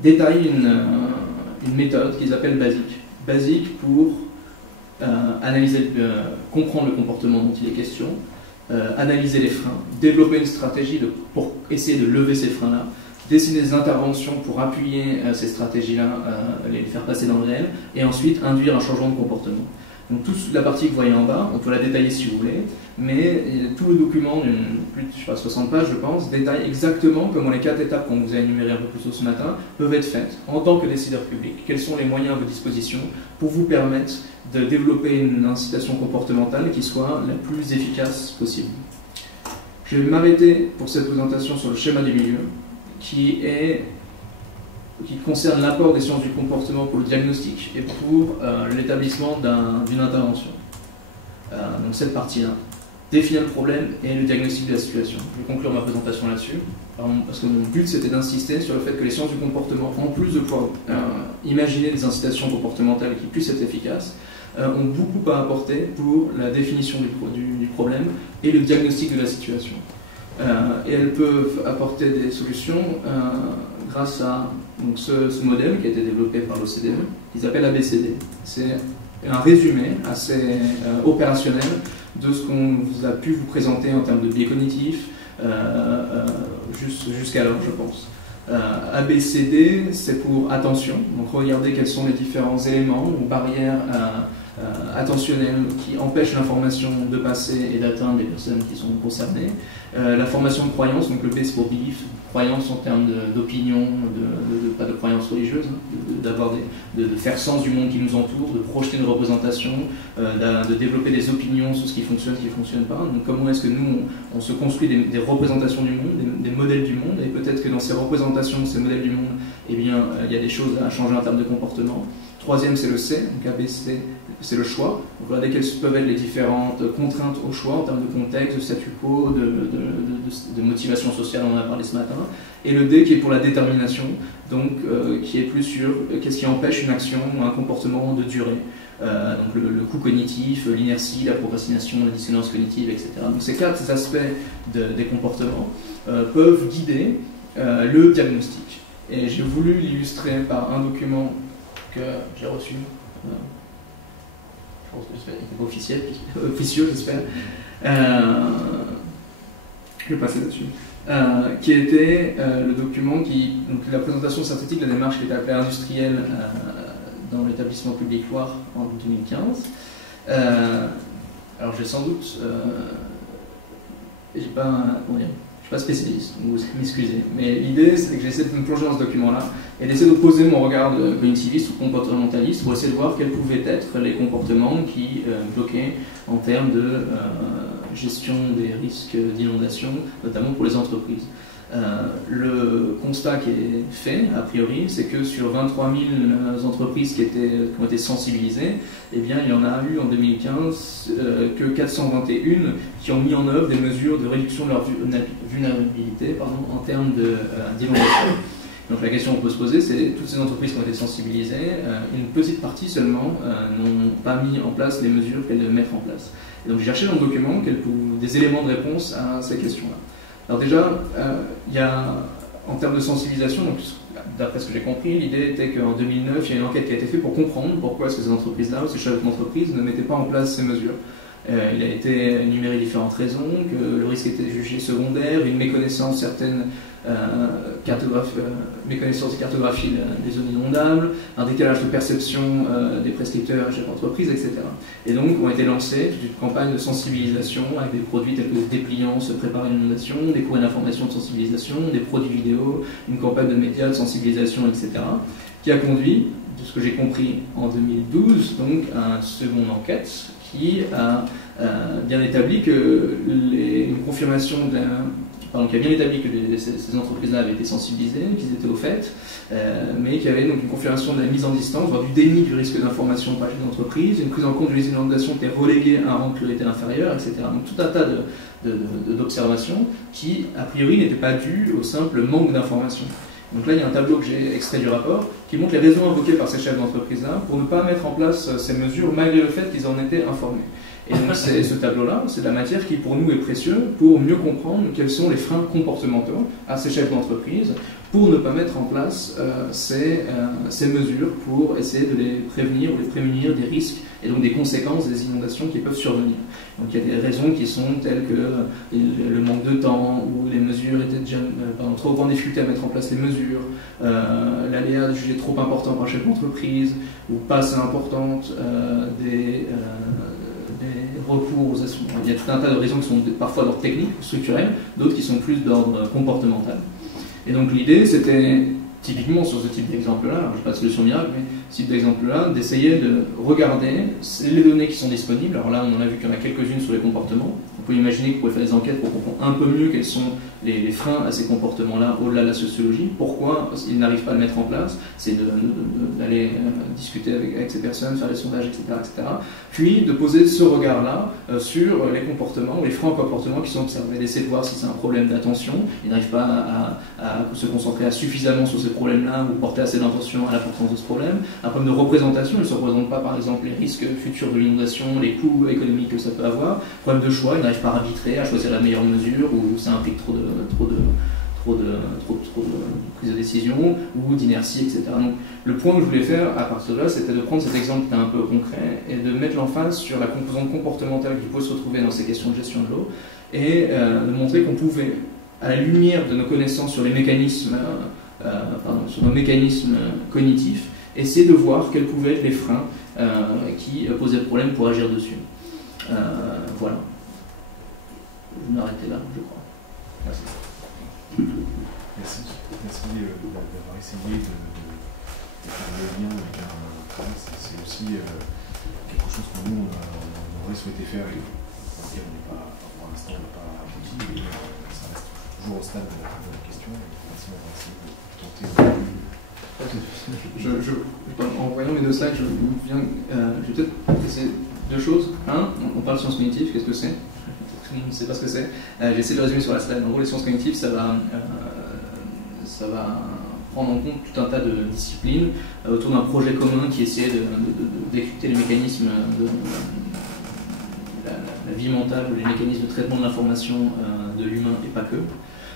détaille une méthode qu'ils appellent BASIC. BASIC pour analyser, comprendre le comportement dont il est question, analyser les freins, développer une stratégie pour essayer de lever ces freins-là, dessiner des interventions pour appuyer ces stratégies-là, les faire passer dans le réel, et ensuite induire un changement de comportement. Donc toute la partie que vous voyez en bas, on peut la détailler si vous voulez, mais tout le document d'une plus de 60 pages, je pense, détaille exactement comment les 4 étapes qu'on vous a énumérées un peu plus tôt ce matin peuvent être faites en tant que décideur public. Quels sont les moyens à votre disposition pour vous permettre de développer une incitation comportementale qui soit la plus efficace possible. Je vais m'arrêter pour cette présentation sur le schéma du milieu, qui concerne l'apport des sciences du comportement pour le diagnostic et pour l'établissement d'une intervention. Donc cette partie-là, définir le problème et le diagnostic de la situation. Je vais conclure ma présentation là-dessus, parce que mon but c'était d'insister sur le fait que les sciences du comportement, en plus de pouvoir imaginer des incitations comportementales qui puissent être efficaces, ont beaucoup à apporter pour la définition du problème et le diagnostic de la situation. Et elles peuvent apporter des solutions grâce à donc, ce modèle qui a été développé par l'OCDE, qu'ils appellent ABCD. C'est un résumé assez opérationnel de ce qu'on a pu vous présenter en termes de biais cognitifs jusqu'alors, je pense. ABCD, c'est pour attention, donc regardez quels sont les différents éléments ou barrières attentionnelles qui empêchent l'information de passer et d'atteindre les personnes qui sont concernées. La formation de croyance, donc le B c'est pour belief, croyance en termes d'opinion, pas de croyance religieuse, de faire sens du monde qui nous entoure, de projeter une représentation, de développer des opinions sur ce qui fonctionne, ce qui ne fonctionne pas. Donc comment est-ce que nous, on se construit des représentations du monde, des modèles du monde, et peut-être que dans ces représentations, ces modèles du monde, eh bien, il y a des choses à changer en termes de comportement. Troisième, c'est le C, donc ABC, c'est le choix. Donc, regardez quelles peuvent être les différentes contraintes au choix en termes de contexte, de statu quo, de motivation sociale, on en a parlé ce matin. Et le D qui est pour la détermination, donc qui est plus sur qu'est-ce qui empêche une action ou un comportement de durer. Donc le coût cognitif, l'inertie, la procrastination, la dissonance cognitive, etc. Donc ces 4 aspects des comportements peuvent guider le diagnostic. Et j'ai voulu l'illustrer par un document que j'ai reçu. Je pense que c'est officieux, j'espère. je vais passer là-dessus, qui était le document donc la présentation synthétique de la démarche qui était appelée industrielle dans l'établissement public Loire en 2015. Alors j'ai sans doute, je ne suis pas spécialiste, donc vous m'excusez, mais l'idée c'est que j'essaie de me plonger dans ce document-là et d'essayer d'opposer mon regard de cognitiviste ou comportementaliste pour essayer de voir quels pouvaient être les comportements qui bloquaient en termes de gestion des risques d'inondation, notamment pour les entreprises. Le constat qui est fait, a priori, c'est que sur 23 000 entreprises qui ont été sensibilisées, eh bien, il y en a eu en 2015 que 421 qui ont mis en œuvre des mesures de réduction de leur vulnérabilité en termes d'inondation. Donc la question qu'on peut se poser, c'est toutes ces entreprises qui ont été sensibilisées, une petite partie seulement n'ont pas mis en place les mesures qu'elles devaient mettre en place. Et donc j'ai cherché dans le document des éléments de réponse à ces questions-là. Alors déjà, il y a, en termes de sensibilisation, donc d'après ce que j'ai compris, l'idée était qu'en 2009, il y a une enquête qui a été faite pour comprendre pourquoi est-ce que ces entreprises-là, ou ces chefs d'entreprise, ne mettaient pas en place ces mesures. Il a été énuméré différentes raisons, que le risque était jugé secondaire, une méconnaissance certaine méconnaissance des cartographies des zones inondables, un décalage de perception des prescripteurs et chefs d'entreprise, etc. Et donc ont été lancées toute une campagne de sensibilisation avec des produits tels que des dépliants se préparer à l'inondation, des courriers d'information de sensibilisation, des produits vidéo, une campagne de médias de sensibilisation, etc. qui a conduit, de ce que j'ai compris, en 2012, donc à une seconde enquête qui a bien établi que une confirmation qui a bien établi que ces entreprises-là avaient été sensibilisées, qu'ils étaient au fait, mais qu'il y avait donc une confirmation de la mise en distance, voire du déni du risque d'information par les entreprises, une prise en compte des inondations qui était reléguée à un rang de priorité inférieur, etc. Donc tout un tas d'observations qui, a priori, n'étaient pas dues au simple manque d'information. Donc là, il y a un tableau que j'ai extrait du rapport qui montre les raisons invoquées par ces chefs d'entreprise-là pour ne pas mettre en place ces mesures malgré le fait qu'ils en étaient informés. Et donc ce tableau-là, c'est de la matière qui pour nous est précieux pour mieux comprendre quels sont les freins comportementaux à ces chefs d'entreprise pour ne pas mettre en place ces mesures pour essayer de les prévenir ou les prémunir des risques et donc des conséquences des inondations qui peuvent survenir. Donc il y a des raisons qui sont telles que le manque de temps, ou les mesures étaient déjà trop grande difficulté à mettre en place les mesures, l'aléa jugé trop important par chef d'entreprise, ou pas assez importante des recours aux assurances. Il y a tout un tas de raisons qui sont parfois d'ordre technique, structurel, d'autres qui sont plus d'ordre comportemental. Et donc l'idée, c'était, typiquement sur ce type d'exemple-là, je n'ai pas de solution miracle, mais ce type d'exemple-là, d'essayer de regarder les données qui sont disponibles. Alors là, on en a vu qu'il y en a quelques-unes sur les comportements. On peut imaginer qu'on pourrait faire des enquêtes pour comprendre un peu mieux quels sont les freins à ces comportements-là au-delà de la sociologie. Pourquoi ils n'arrivent pas à le mettre en place? C'est d'aller discuter avec ces personnes, faire des sondages, etc., etc. Puis de poser ce regard-là sur les comportements, les freins comportements qui sont observés, d'essayer de voir si c'est un problème d'attention. Ils n'arrivent pas à se concentrer suffisamment sur ces problèmes-là ou porter assez d'attention à l'importance de ce problème. Un problème de représentation, ils ne se représentent pas par exemple les risques futurs de l'inondation, les coûts économiques que ça peut avoir. Problème de choix, ils n'arrivent pas à arbitrer, à choisir la meilleure mesure, ou ça implique trop de prise de décision, ou d'inertie, etc. Donc le point que je voulais faire à partir de là, c'était de prendre cet exemple qui est un peu concret et de mettre l'emphase sur la composante comportementale qui peut se retrouver dans ces questions de gestion de l'eau, et de montrer qu'on pouvait, à la lumière de nos connaissances sur les mécanismes, sur nos mécanismes cognitifs, essayer de voir quels pouvaient être les freins qui posaient problème pour agir dessus. Voilà. Je vais m'arrêter là, je crois. Merci. Merci d'avoir essayé de faire le lien avec un. C'est aussi quelque chose que nous, on aurait souhaité faire et pour lequel on n'est pas, pour l'instant, on n'a pas abouti, mais ça reste toujours au stade de la question. Merci d'avoir essayé de tenter. En voyant mes deux slides, je vais peut-être essayer deux choses. On parle de sciences cognitives, qu'est-ce que c'est? Tout le monde ne sait pas ce que c'est. J'essaie de résumer sur la slide. En gros, les sciences cognitives, ça va prendre en compte tout un tas de disciplines autour d'un projet commun qui essaie d'écouter les mécanismes de la vie mentale, ou les mécanismes de traitement de l'information de l'humain et pas que.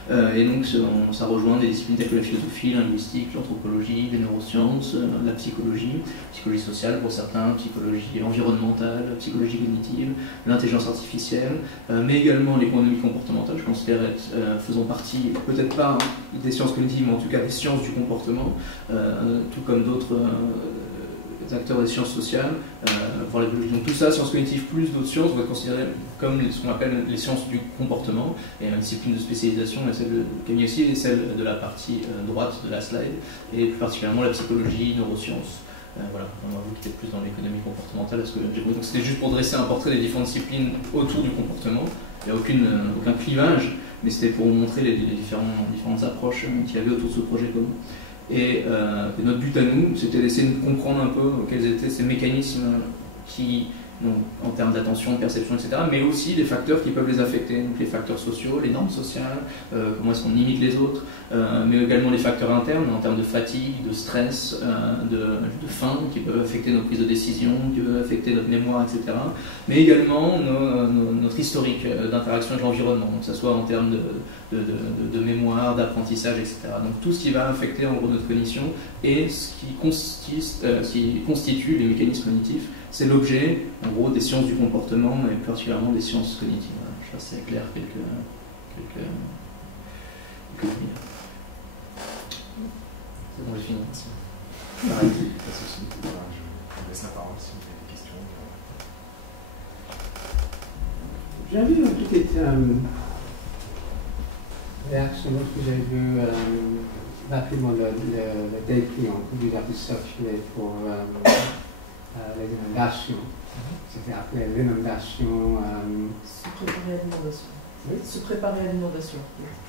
Et donc ça rejoint des disciplines telles que la philosophie, la linguistique, l'anthropologie, les neurosciences, la psychologie sociale pour certains, psychologie environnementale, psychologie cognitive, l'intelligence artificielle, mais également l'économie comportementale. Je considère être faisant partie, peut-être pas des sciences cognitives, mais en tout cas des sciences du comportement, tout comme d'autres acteurs des sciences sociales, pour la biologie. Donc tout ça, sciences cognitives plus d'autres sciences, vont être considérées comme ce qu'on appelle les sciences du comportement. Et la discipline de spécialisation est celle de Camille aussi, et celle de la partie droite de la slide, et plus particulièrement la psychologie, neurosciences. Voilà, on va vous quitter plus dans l'économie comportementale, parce que donc c'était juste pour dresser un portrait des différentes disciplines autour du comportement. Il n'y a aucun clivage, mais c'était pour vous montrer les différentes approches qu'il y avait autour de ce projet commun. Et notre but à nous, c'était d'essayer de comprendre un peu quels étaient ces mécanismes qui, donc, en termes d'attention, de perception, etc., mais aussi les facteurs qui peuvent les affecter, donc les facteurs sociaux, les normes sociales, comment est-ce qu'on imite les autres, mais également les facteurs internes en termes de fatigue, de stress, de faim, qui peuvent affecter nos prises de décision, qui peuvent affecter notre mémoire, etc., mais également notre historique d'interaction avec l'environnement, donc que ce soit en termes de mémoire, d'apprentissage, etc. Donc tout ce qui va affecter en gros notre cognition et ce qui constitue les mécanismes cognitifs, c'est l'objet en gros des sciences du comportement et particulièrement des sciences cognitives. Voilà, je sais pas si c'est clair quelques lignes. C'est bon, j'ai fini. Merci. Pas de souci. Je laisse la parole si vous avez des questions. J'avais une petite réaction lorsque j'ai vu rapidement le dépliant que vous avez circulé pour les inondations. C'était appelé l'inondation. Se préparer à l'inondation. Oui. Se préparer à l'inondation.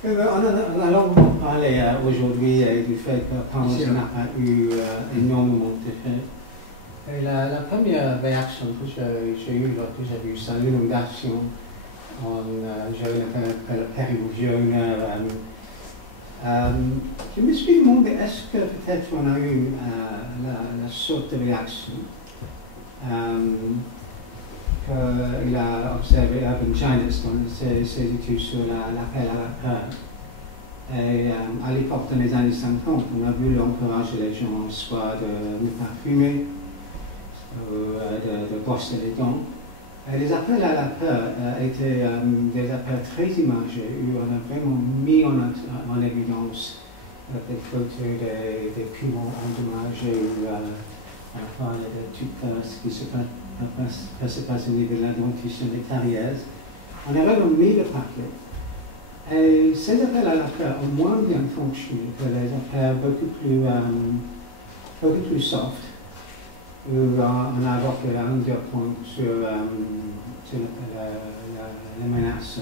On a longuement parlé aujourd'hui du fait que Paris n'a pas eu énormément d'effets. Et la première réaction que j'ai eue lorsque j'ai vu ça, l'inondation, j'avais le période je me suis demandé, est-ce que peut-être on a eu la sorte de réaction qu'il a observé Urban Giants dans ses études sur l'appel à la peur. Et à l'époque, dans les années 50, on a voulu encourager les gens soit de ne pas fumer, ou de brosser les dents. Et les appels à la peur étaient des appels très imagés, où on a vraiment mis en évidence des photos des poumons endommagés, où on parlait de tout ce qui se passe au niveau de la dentition des caries. On a vraiment mis le paquet. Et ces appels à la peur ont moins bien fonctionné que les appels beaucoup plus soft, où on a évoqué un point sur les menaces.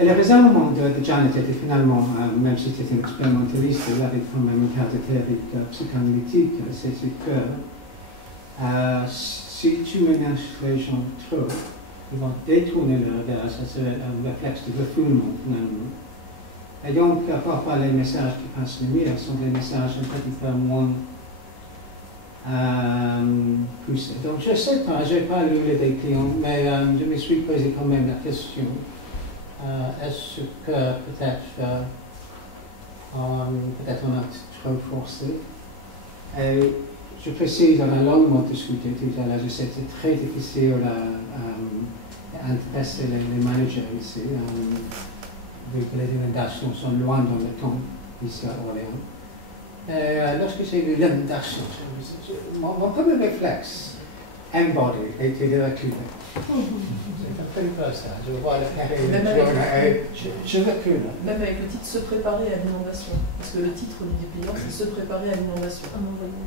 Et le raisonnement de Janet était finalement, même si c'était un expérimentaliste, il avait quand même une carte théorique psychanalytique, c'est que si tu menaces les gens trop, ils vont détourner leur regard, ça serait un réflexe de refoulement finalement. Et donc, parfois les messages qui passent le mieux sont des messages un petit peu moins poussés. Donc je ne sais pas, je n'ai pas lu les dépliants, mais je me suis posé quand même la question. Est-ce que peut-être on a trop forcé? Et je précise, on a longuement discuté tout à l'heure, c'était très difficile à intéresser les managers ici, vu que les inondations sont loin dans le temps, ici à Orléans. Et lorsque j'ai vu l'inondation, mon premier réflexe, embody, était de reculer. C'est un peu comme ça, je vois le carré, je recule. Même avec le titre Se préparer à l'inondation. Parce que le titre du dépliant, c'est Se préparer à l'inondation.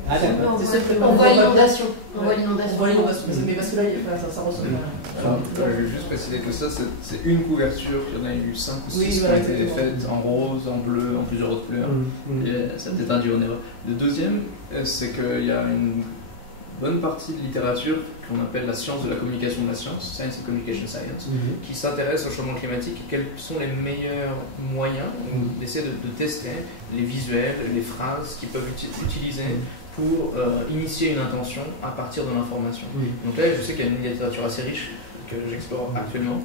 Ah d'accord. C'est Se préparer On voit l'inondation. On voit l'inondation. Mais parce que là, ça ressemble. Je vais juste préciser que ça, c'est une couverture. Il y en a eu 5 ou 6 qui ont été faites en rose, en bleu, en plusieurs autres couleurs. Et ça peut-être induit en erreur. Le deuxième, c'est qu'il y a une bonne partie de littérature qu'on appelle la science de la communication de la science, Science and Communication Science, qui s'intéresse au changement climatique et quels sont les meilleurs moyens d'essayer de tester les visuels, les phrases qui peuvent être utilisées pour initier une intention à partir de l'information. Donc là, je sais qu'il y a une littérature assez riche que j'explore actuellement.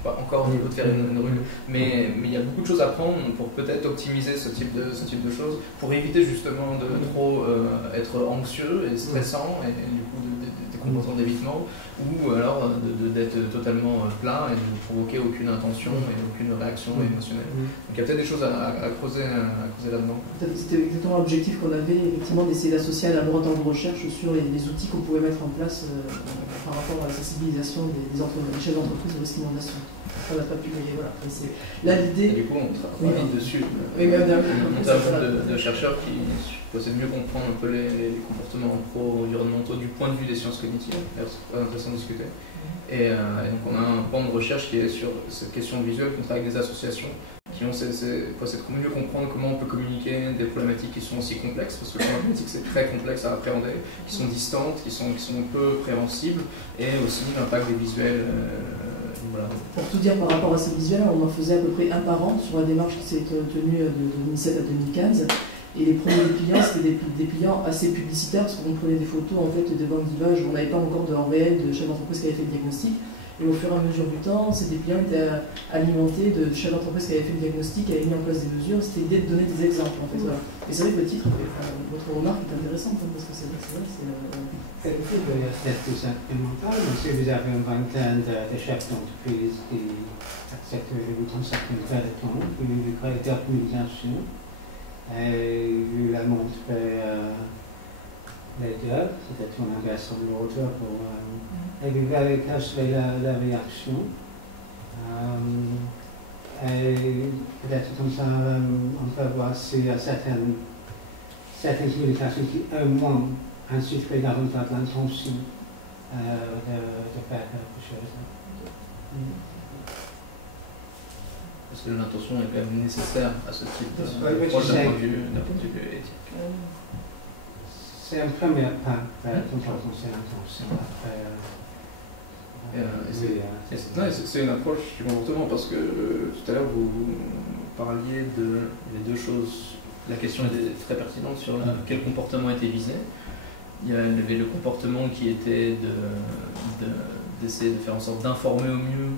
suis pas encore au niveau de faire une rue, mais il y a beaucoup de choses à prendre pour peut-être optimiser ce type de choses, pour éviter justement de trop être anxieux et stressant, et du coup des comportements d'évitement, ou alors d'être totalement plat et de ne provoquer aucune intention et aucune réaction émotionnelle. Donc il y a peut-être des choses à creuser là-dedans. C'était exactement l'objectif qu'on avait, effectivement, d'essayer d'associer un laboratoire de recherche sur les outils qu'on pouvait mettre en place par rapport à la sensibilisation des chefs d'entreprise au risque d'inondation. Ça n'a pas pu gagner, voilà. Là, l'idée... Du coup, on travaille dessus. Oui, mais on a un groupe de chercheurs qui essaient de mieux comprendre un peu les comportements pro-environnementaux du point de vue des sciences cognitives. C'est très intéressant de discuter. Et donc on a un pan de recherche qui est sur cette question visuelle, qu'on travaille avec des associations qui ont pour essayer de mieux comprendre comment on peut communiquer des problématiques qui sont aussi complexes, parce que les problématiques c'est très complexe à appréhender, qui sont distantes, qui sont peu préhensibles, et aussi l'impact des visuels. Voilà. Pour tout dire par rapport à ces visuels, on en faisait à peu près un par an sur la démarche qui s'est tenue de 2007 à 2015. Et les premiers dépliants, c'était des dépliants assez publicitaires, parce qu'on prenait des photos en fait, des bandes d'images, on n'avait pas encore en réel de chef d'entreprise qui avait fait le diagnostic. Et au fur et à mesure du temps, ces dépliants étaient alimentés de chefs d'entreprise qui avaient fait le diagnostic, qui avaient mis en place des mesures. C'était l'idée de donner des exemples en fait. Voilà. Et c'est vrai que le titre, votre remarque est intéressante, parce que c'est vrai, C'est aussi de l'aspect plus incrémental, si vous avez une vingtaine de chefs d'entreprise qui acceptent de vous consacrer une vraie temps, puis une vraie communication, et vous la montrez les deux, peut-être on inverse sur l'autre, et vous verrez quelle serait la réaction. Et peut-être comme ça, on peut voir s'il y a certaines communications qui, au moins, insuffleraient davantage l'intention de faire quelque chose. Parce que l'intention est quand même nécessaire à ce type d'approche d'un point de vue éthique. C'est un premier pas vers c'est l'intention. C'est une approche du comportement, parce que tout à l'heure vous parliez des deux choses. La question était très pertinente sur quel comportement était visé. Il y avait le comportement qui était d'essayer de faire en sorte d'informer au mieux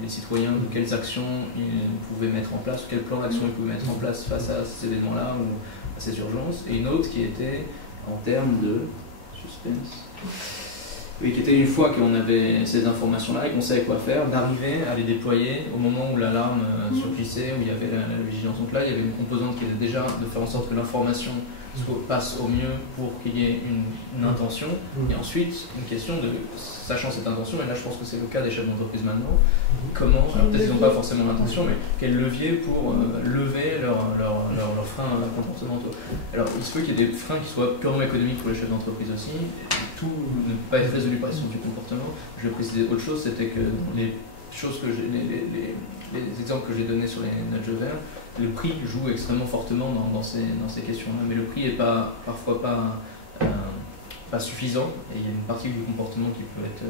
les citoyens de quelles actions ils pouvaient mettre en place, quel plan d'action ils pouvaient mettre en place face à ces événements-là ou à ces urgences, et une autre qui était en termes de suspense. Oui, qui était une fois qu'on avait ces informations-là et qu'on savait quoi faire, d'arriver à les déployer au moment où l'alarme surgissait, où il y avait la vigilance. Donc là, il y avait une composante qui était déjà de faire en sorte que l'information passe au mieux pour qu'il y ait une intention, et ensuite une question de, sachant cette intention, et là je pense que c'est le cas des chefs d'entreprise maintenant, comment, alors peut-être qu'ils n'ont pas forcément l'intention, mais quel levier pour lever leurs freins comportementaux. Alors il se peut qu'il y ait des freins qui soient purement économiques pour les chefs d'entreprise aussi, tout ne peut pas être résolu par les du comportement. Je vais préciser autre chose, c'était que dans les choses que les exemples que j'ai donnés sur les nudges verts, le prix joue extrêmement fortement dans ces questions-là, mais le prix n'est parfois pas suffisant, et il y a une partie du comportement qui peut être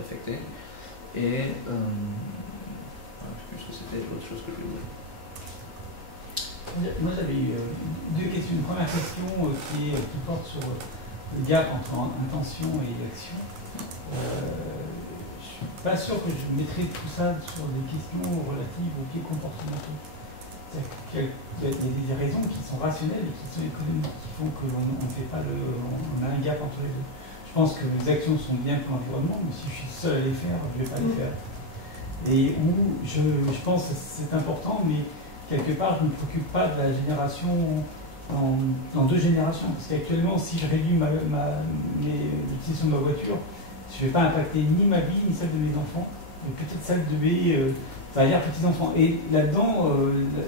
affectée. Et je sais plus ce que c'était autre chose que je voulais dire. Moi j'avais eu deux questions. Une première question qui porte sur le gap entre intention et action. Je ne suis pas sûr que je mettrais tout ça sur des questions relatives aux biais comportementaux. Il y a des raisons qui sont rationnelles et qui sont économiques, qui font qu'on ne fait pas on a un gap entre les deux. Je pense que les actions sont bien pour l'environnement, mais si je suis seul à les faire, je ne vais pas les faire. Et où je pense que c'est important, mais quelque part, je ne me préoccupe pas de la génération dans deux générations. Parce qu'actuellement, si je réduis l'utilisation de ma voiture, je ne vais pas impacter ni ma vie, ni celle de mes enfants, mais peut-être celle de mes petits-enfants. Et là-dedans,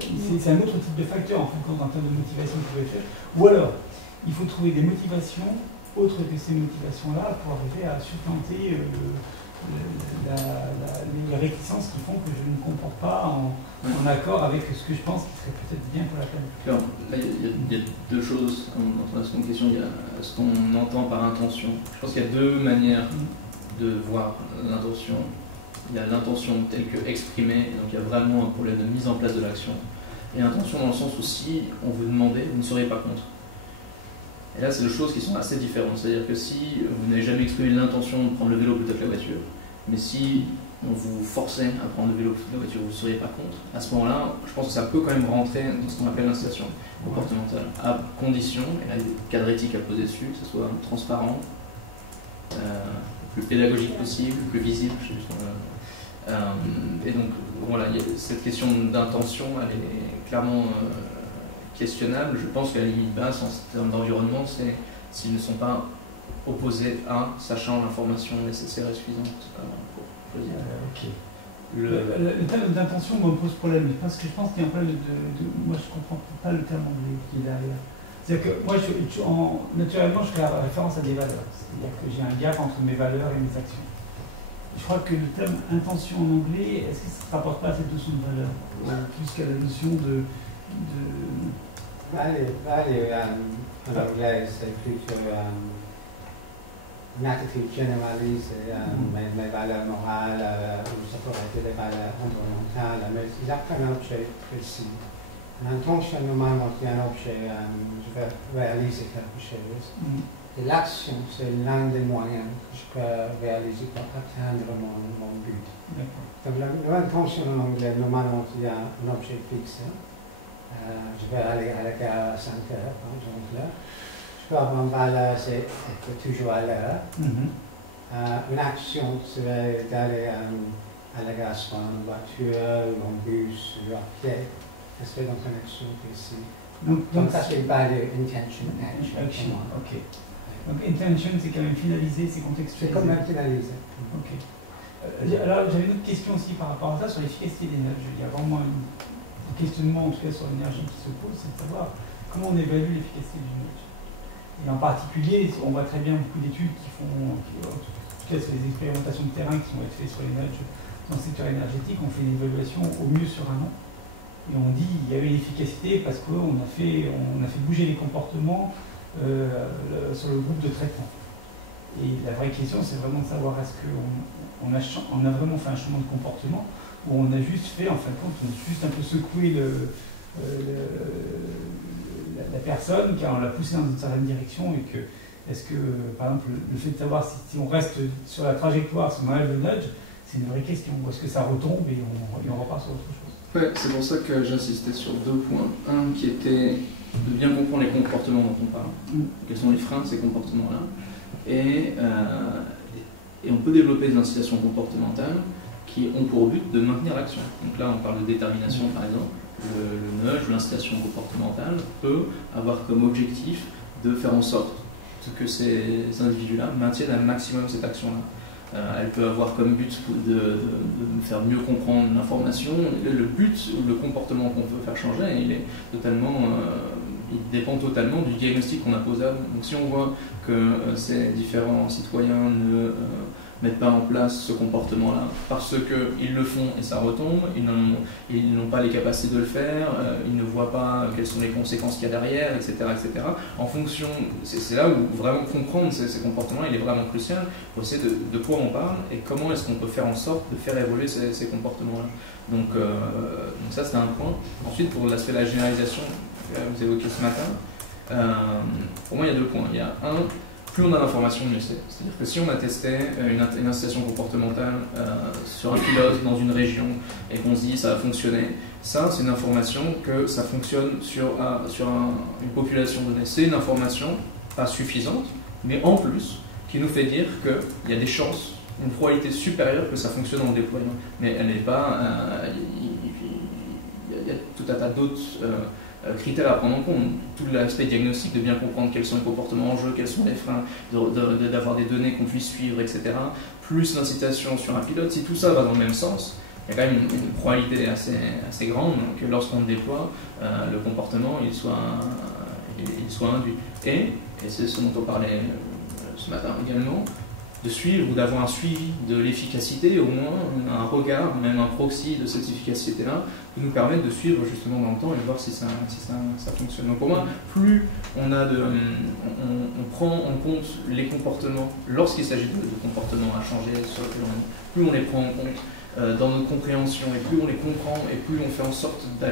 c'est un autre type de facteur, en fait, en termes de motivation que vous pouvez faire. Ou alors, il faut trouver des motivations autres que ces motivations-là pour arriver à supplanter les réticences qui font que je ne me comporte pas en accord avec ce que je pense qui serait peut-être bien pour la planète. Alors, là, il y a deux choses dans la seconde question. Il y a ce qu'on entend par intention. Je pense qu'il y a deux manières de voir l'intention. Il y a l'intention telle que exprimée, donc il y a vraiment un problème de mise en place de l'action. Et l'intention dans le sens où si on vous demandait, vous ne seriez pas contre. Et là, c'est deux choses qui sont assez différentes. C'est-à-dire que si vous n'avez jamais exprimé l'intention de prendre le vélo plutôt que la voiture, mais si on vous forçait à prendre le vélo plutôt que la voiture, vous ne seriez pas contre. À ce moment-là, je pense que ça peut quand même rentrer dans ce qu'on appelle l'incitation comportementale, à condition, et là il y a des cadres éthiques à poser dessus, que ce soit transparent, le plus pédagogique possible, le plus visible. Et donc voilà, cette question d'intention, elle est clairement questionnable. Je pense que la limite basse en termes d'environnement, c'est s'ils ne sont pas opposés à, sachant l'information nécessaire et suffisante pour choisir. Ok. Le terme d'intention me pose problème, parce que je pense qu'il y a un problème moi je comprends pas le terme anglais qui est derrière. C'est-à-dire que moi, naturellement, je fais référence à des valeurs. C'est-à-dire que j'ai un gap entre mes valeurs et mes actions. Je crois que le terme intention en anglais, est-ce que ça ne se rapporte pas à cette notion de valeur, plus qu'à la notion de... Value en anglais, c'est plutôt une attitude généralisée, mes valeurs morales, ou ça pourrait être des valeurs environnementales, mais il y a un objet précis. L'intention, normalement, c'est un objet, je vais réaliser quelque chose. Et l'action, c'est l'un des moyens que je peux réaliser pour atteindre mon but. Donc l'intention en anglais, normalement, il y a un objet fixe. Je vais aller à la gare à 5 heures, par exemple. Je peux avoir une valeur, c'est être toujours à l'heure. Une action serait d'aller à la gare soit en voiture, ou en bus, ou à pied. Ça serait donc une action précise. Donc ça c'est value, intention, action. Ok. Donc intention, c'est quand même finalisé, c'est contextualisé. C'est quand même finalisé. Ok. Alors j'avais une autre question aussi par rapport à ça, sur l'efficacité des nudges. Il y a vraiment un questionnement, en tout cas sur l'énergie qui se pose, c'est de savoir comment on évalue l'efficacité du nudge. Et en particulier, on voit très bien beaucoup d'études qui font, en tout cas sur les expérimentations de terrain qui sont faites sur les nudges dans le secteur énergétique, on fait une évaluation au mieux sur un an. Et on dit qu'il y a eu une efficacité parce qu'on a fait bouger les comportements sur le groupe de traitement. Et la vraie question, c'est vraiment de savoir est-ce qu'on a vraiment fait un changement de comportement ou on a juste fait, en fin de compte, on a juste un peu secoué la personne car on l'a poussée dans une certaine direction et que, est-ce que, par exemple, le fait de savoir si on reste sur la trajectoire, si on enlève le nudge, c'est une vraie question. Ou est-ce que ça retombe et on repart sur autre chose? Ouais, c'est pour ça que j'insistais sur deux points. Un qui était de bien comprendre les comportements dont on parle. Quels sont les freins de ces comportements-là. Et on peut développer des incitations comportementales qui ont pour but de maintenir l'action. Donc là, on parle de détermination, par exemple. Le nudge, l'incitation comportementale, peut avoir comme objectif de faire en sorte que ces individus-là maintiennent un maximum cette action-là. Elle peut avoir comme but de faire mieux comprendre l'information. Le but ou le comportement qu'on veut faire changer, il dépend totalement du diagnostic qu'on a posable. Donc si on voit que ces différents citoyens ne mettent pas en place ce comportement-là parce qu'ils le font et ça retombe, ils n'ont pas les capacités de le faire, ils ne voient pas quelles sont les conséquences qu'il y a derrière, etc. etc. En fonction, c'est là où vraiment comprendre ces comportements, il est vraiment crucial pour essayer de quoi on parle et comment est-ce qu'on peut faire en sorte de faire évoluer ces comportements-là. Donc ça c'est un point. Ensuite, pour l'aspect de la généralisation, vous évoquez ce matin, pour moi il y a deux points. Il y a un, plus on a d'informations, mieux c'est. C'est-à-dire que si on a testé une incitation comportementale sur un pilote dans une région et qu'on se dit ça a fonctionné, ça c'est une information que ça fonctionne sur une population donnée. C'est une information pas suffisante, mais en plus qui nous fait dire qu'il y a des chances, une probabilité supérieure que ça fonctionne en déploiement. Mais elle n'est pas... il y a tout un tas d'autres... critères à prendre en compte, tout l'aspect diagnostique, de bien comprendre quels sont les comportements en jeu, quels sont les freins, d'avoir des données qu'on puisse suivre, etc. Plus l'incitation sur un pilote, si tout ça va dans le même sens, il y a quand même une probabilité assez grande que lorsqu'on le déploie, le comportement il soit induit. Et c'est ce dont on parlait ce matin également, de suivre ou d'avoir un suivi de l'efficacité, au moins un regard, même un proxy de cette efficacité-là, qui nous permettent de suivre justement dans le temps et de voir si ça fonctionne. Donc pour moi, plus on prend en compte les comportements, lorsqu'il s'agit de comportements à changer, plus on les prend en compte dans notre compréhension, et plus on les comprend, et plus on fait en sorte de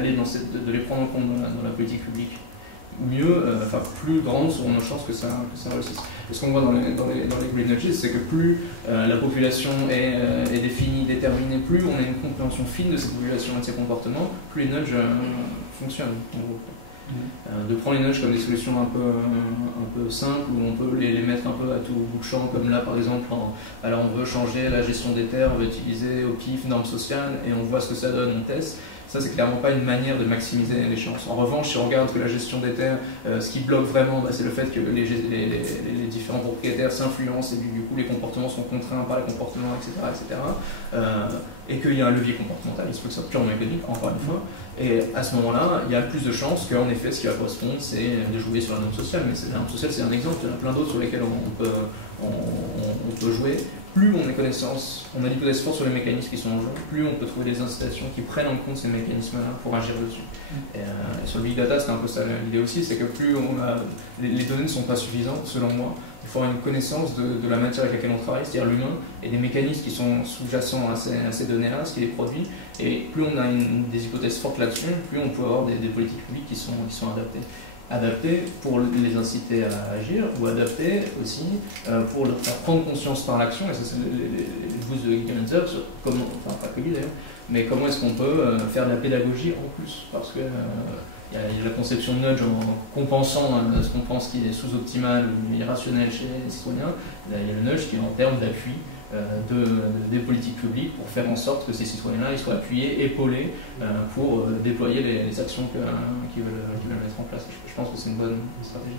les prendre en compte dans la politique publique, plus grandes sont nos chances que ça réussisse. Et ce qu'on voit dans les green nudges, c'est que plus la population est définie, déterminée, plus on a une compréhension fine de cette population et de ses comportements, plus les nudges fonctionnent, en gros. De prendre les nudges comme des solutions un peu simples, où on peut les mettre un peu à tout bout de champ, comme là par exemple, alors on veut changer la gestion des terres, on veut utiliser au pif normes sociales, et on voit ce que ça donne, on teste. Ça, c'est clairement pas une manière de maximiser les chances. En revanche, si on regarde que la gestion des terres, ce qui bloque vraiment, c'est le fait que les différents propriétaires s'influencent et du coup les comportements sont contraints par les comportements, etc. Et qu'il y a un levier comportemental, il se peut que ce soit purement économique, encore une fois. Et à ce moment-là, il y a plus de chances qu'en effet, ce qui va correspondre, c'est de jouer sur la norme sociale. Mais la norme sociale, c'est un exemple, il y en a plein d'autres sur lesquels on peut jouer. Plus on a connaissance, on a l'hypothèse forte sur les mécanismes qui sont en jeu, plus on peut trouver des incitations qui prennent en compte ces mécanismes-là pour agir dessus. Et sur le big data, c'est un peu ça l'idée aussi, c'est que plus les données ne sont pas suffisantes, selon moi. Il faut avoir une connaissance de la matière avec laquelle on travaille, c'est-à-dire l'humain, et des mécanismes qui sont sous-jacents à ces données-là, ce qui les produit. Et plus on a des hypothèses fortes là-dessus, plus on peut avoir des politiques publiques qui sont adaptées. Adaptées pour les inciter à agir, ou adaptées aussi pour leur faire prendre conscience par l'action, et ça c'est le boost de Gensler, sur comment, enfin pas que lui d'ailleurs, mais comment est-ce qu'on peut faire de la pédagogie en plus, parce que il y a la conception de nudge en compensant ce qu'on pense qui est sous-optimal ou irrationnel chez les citoyens. Là, il y a le nudge qui est en termes d'appui des politiques publiques pour faire en sorte que ces citoyens-là ils soient appuyés, épaulés pour déployer les actions qu'ils veulent mettre en place. Je pense que c'est une bonne stratégie.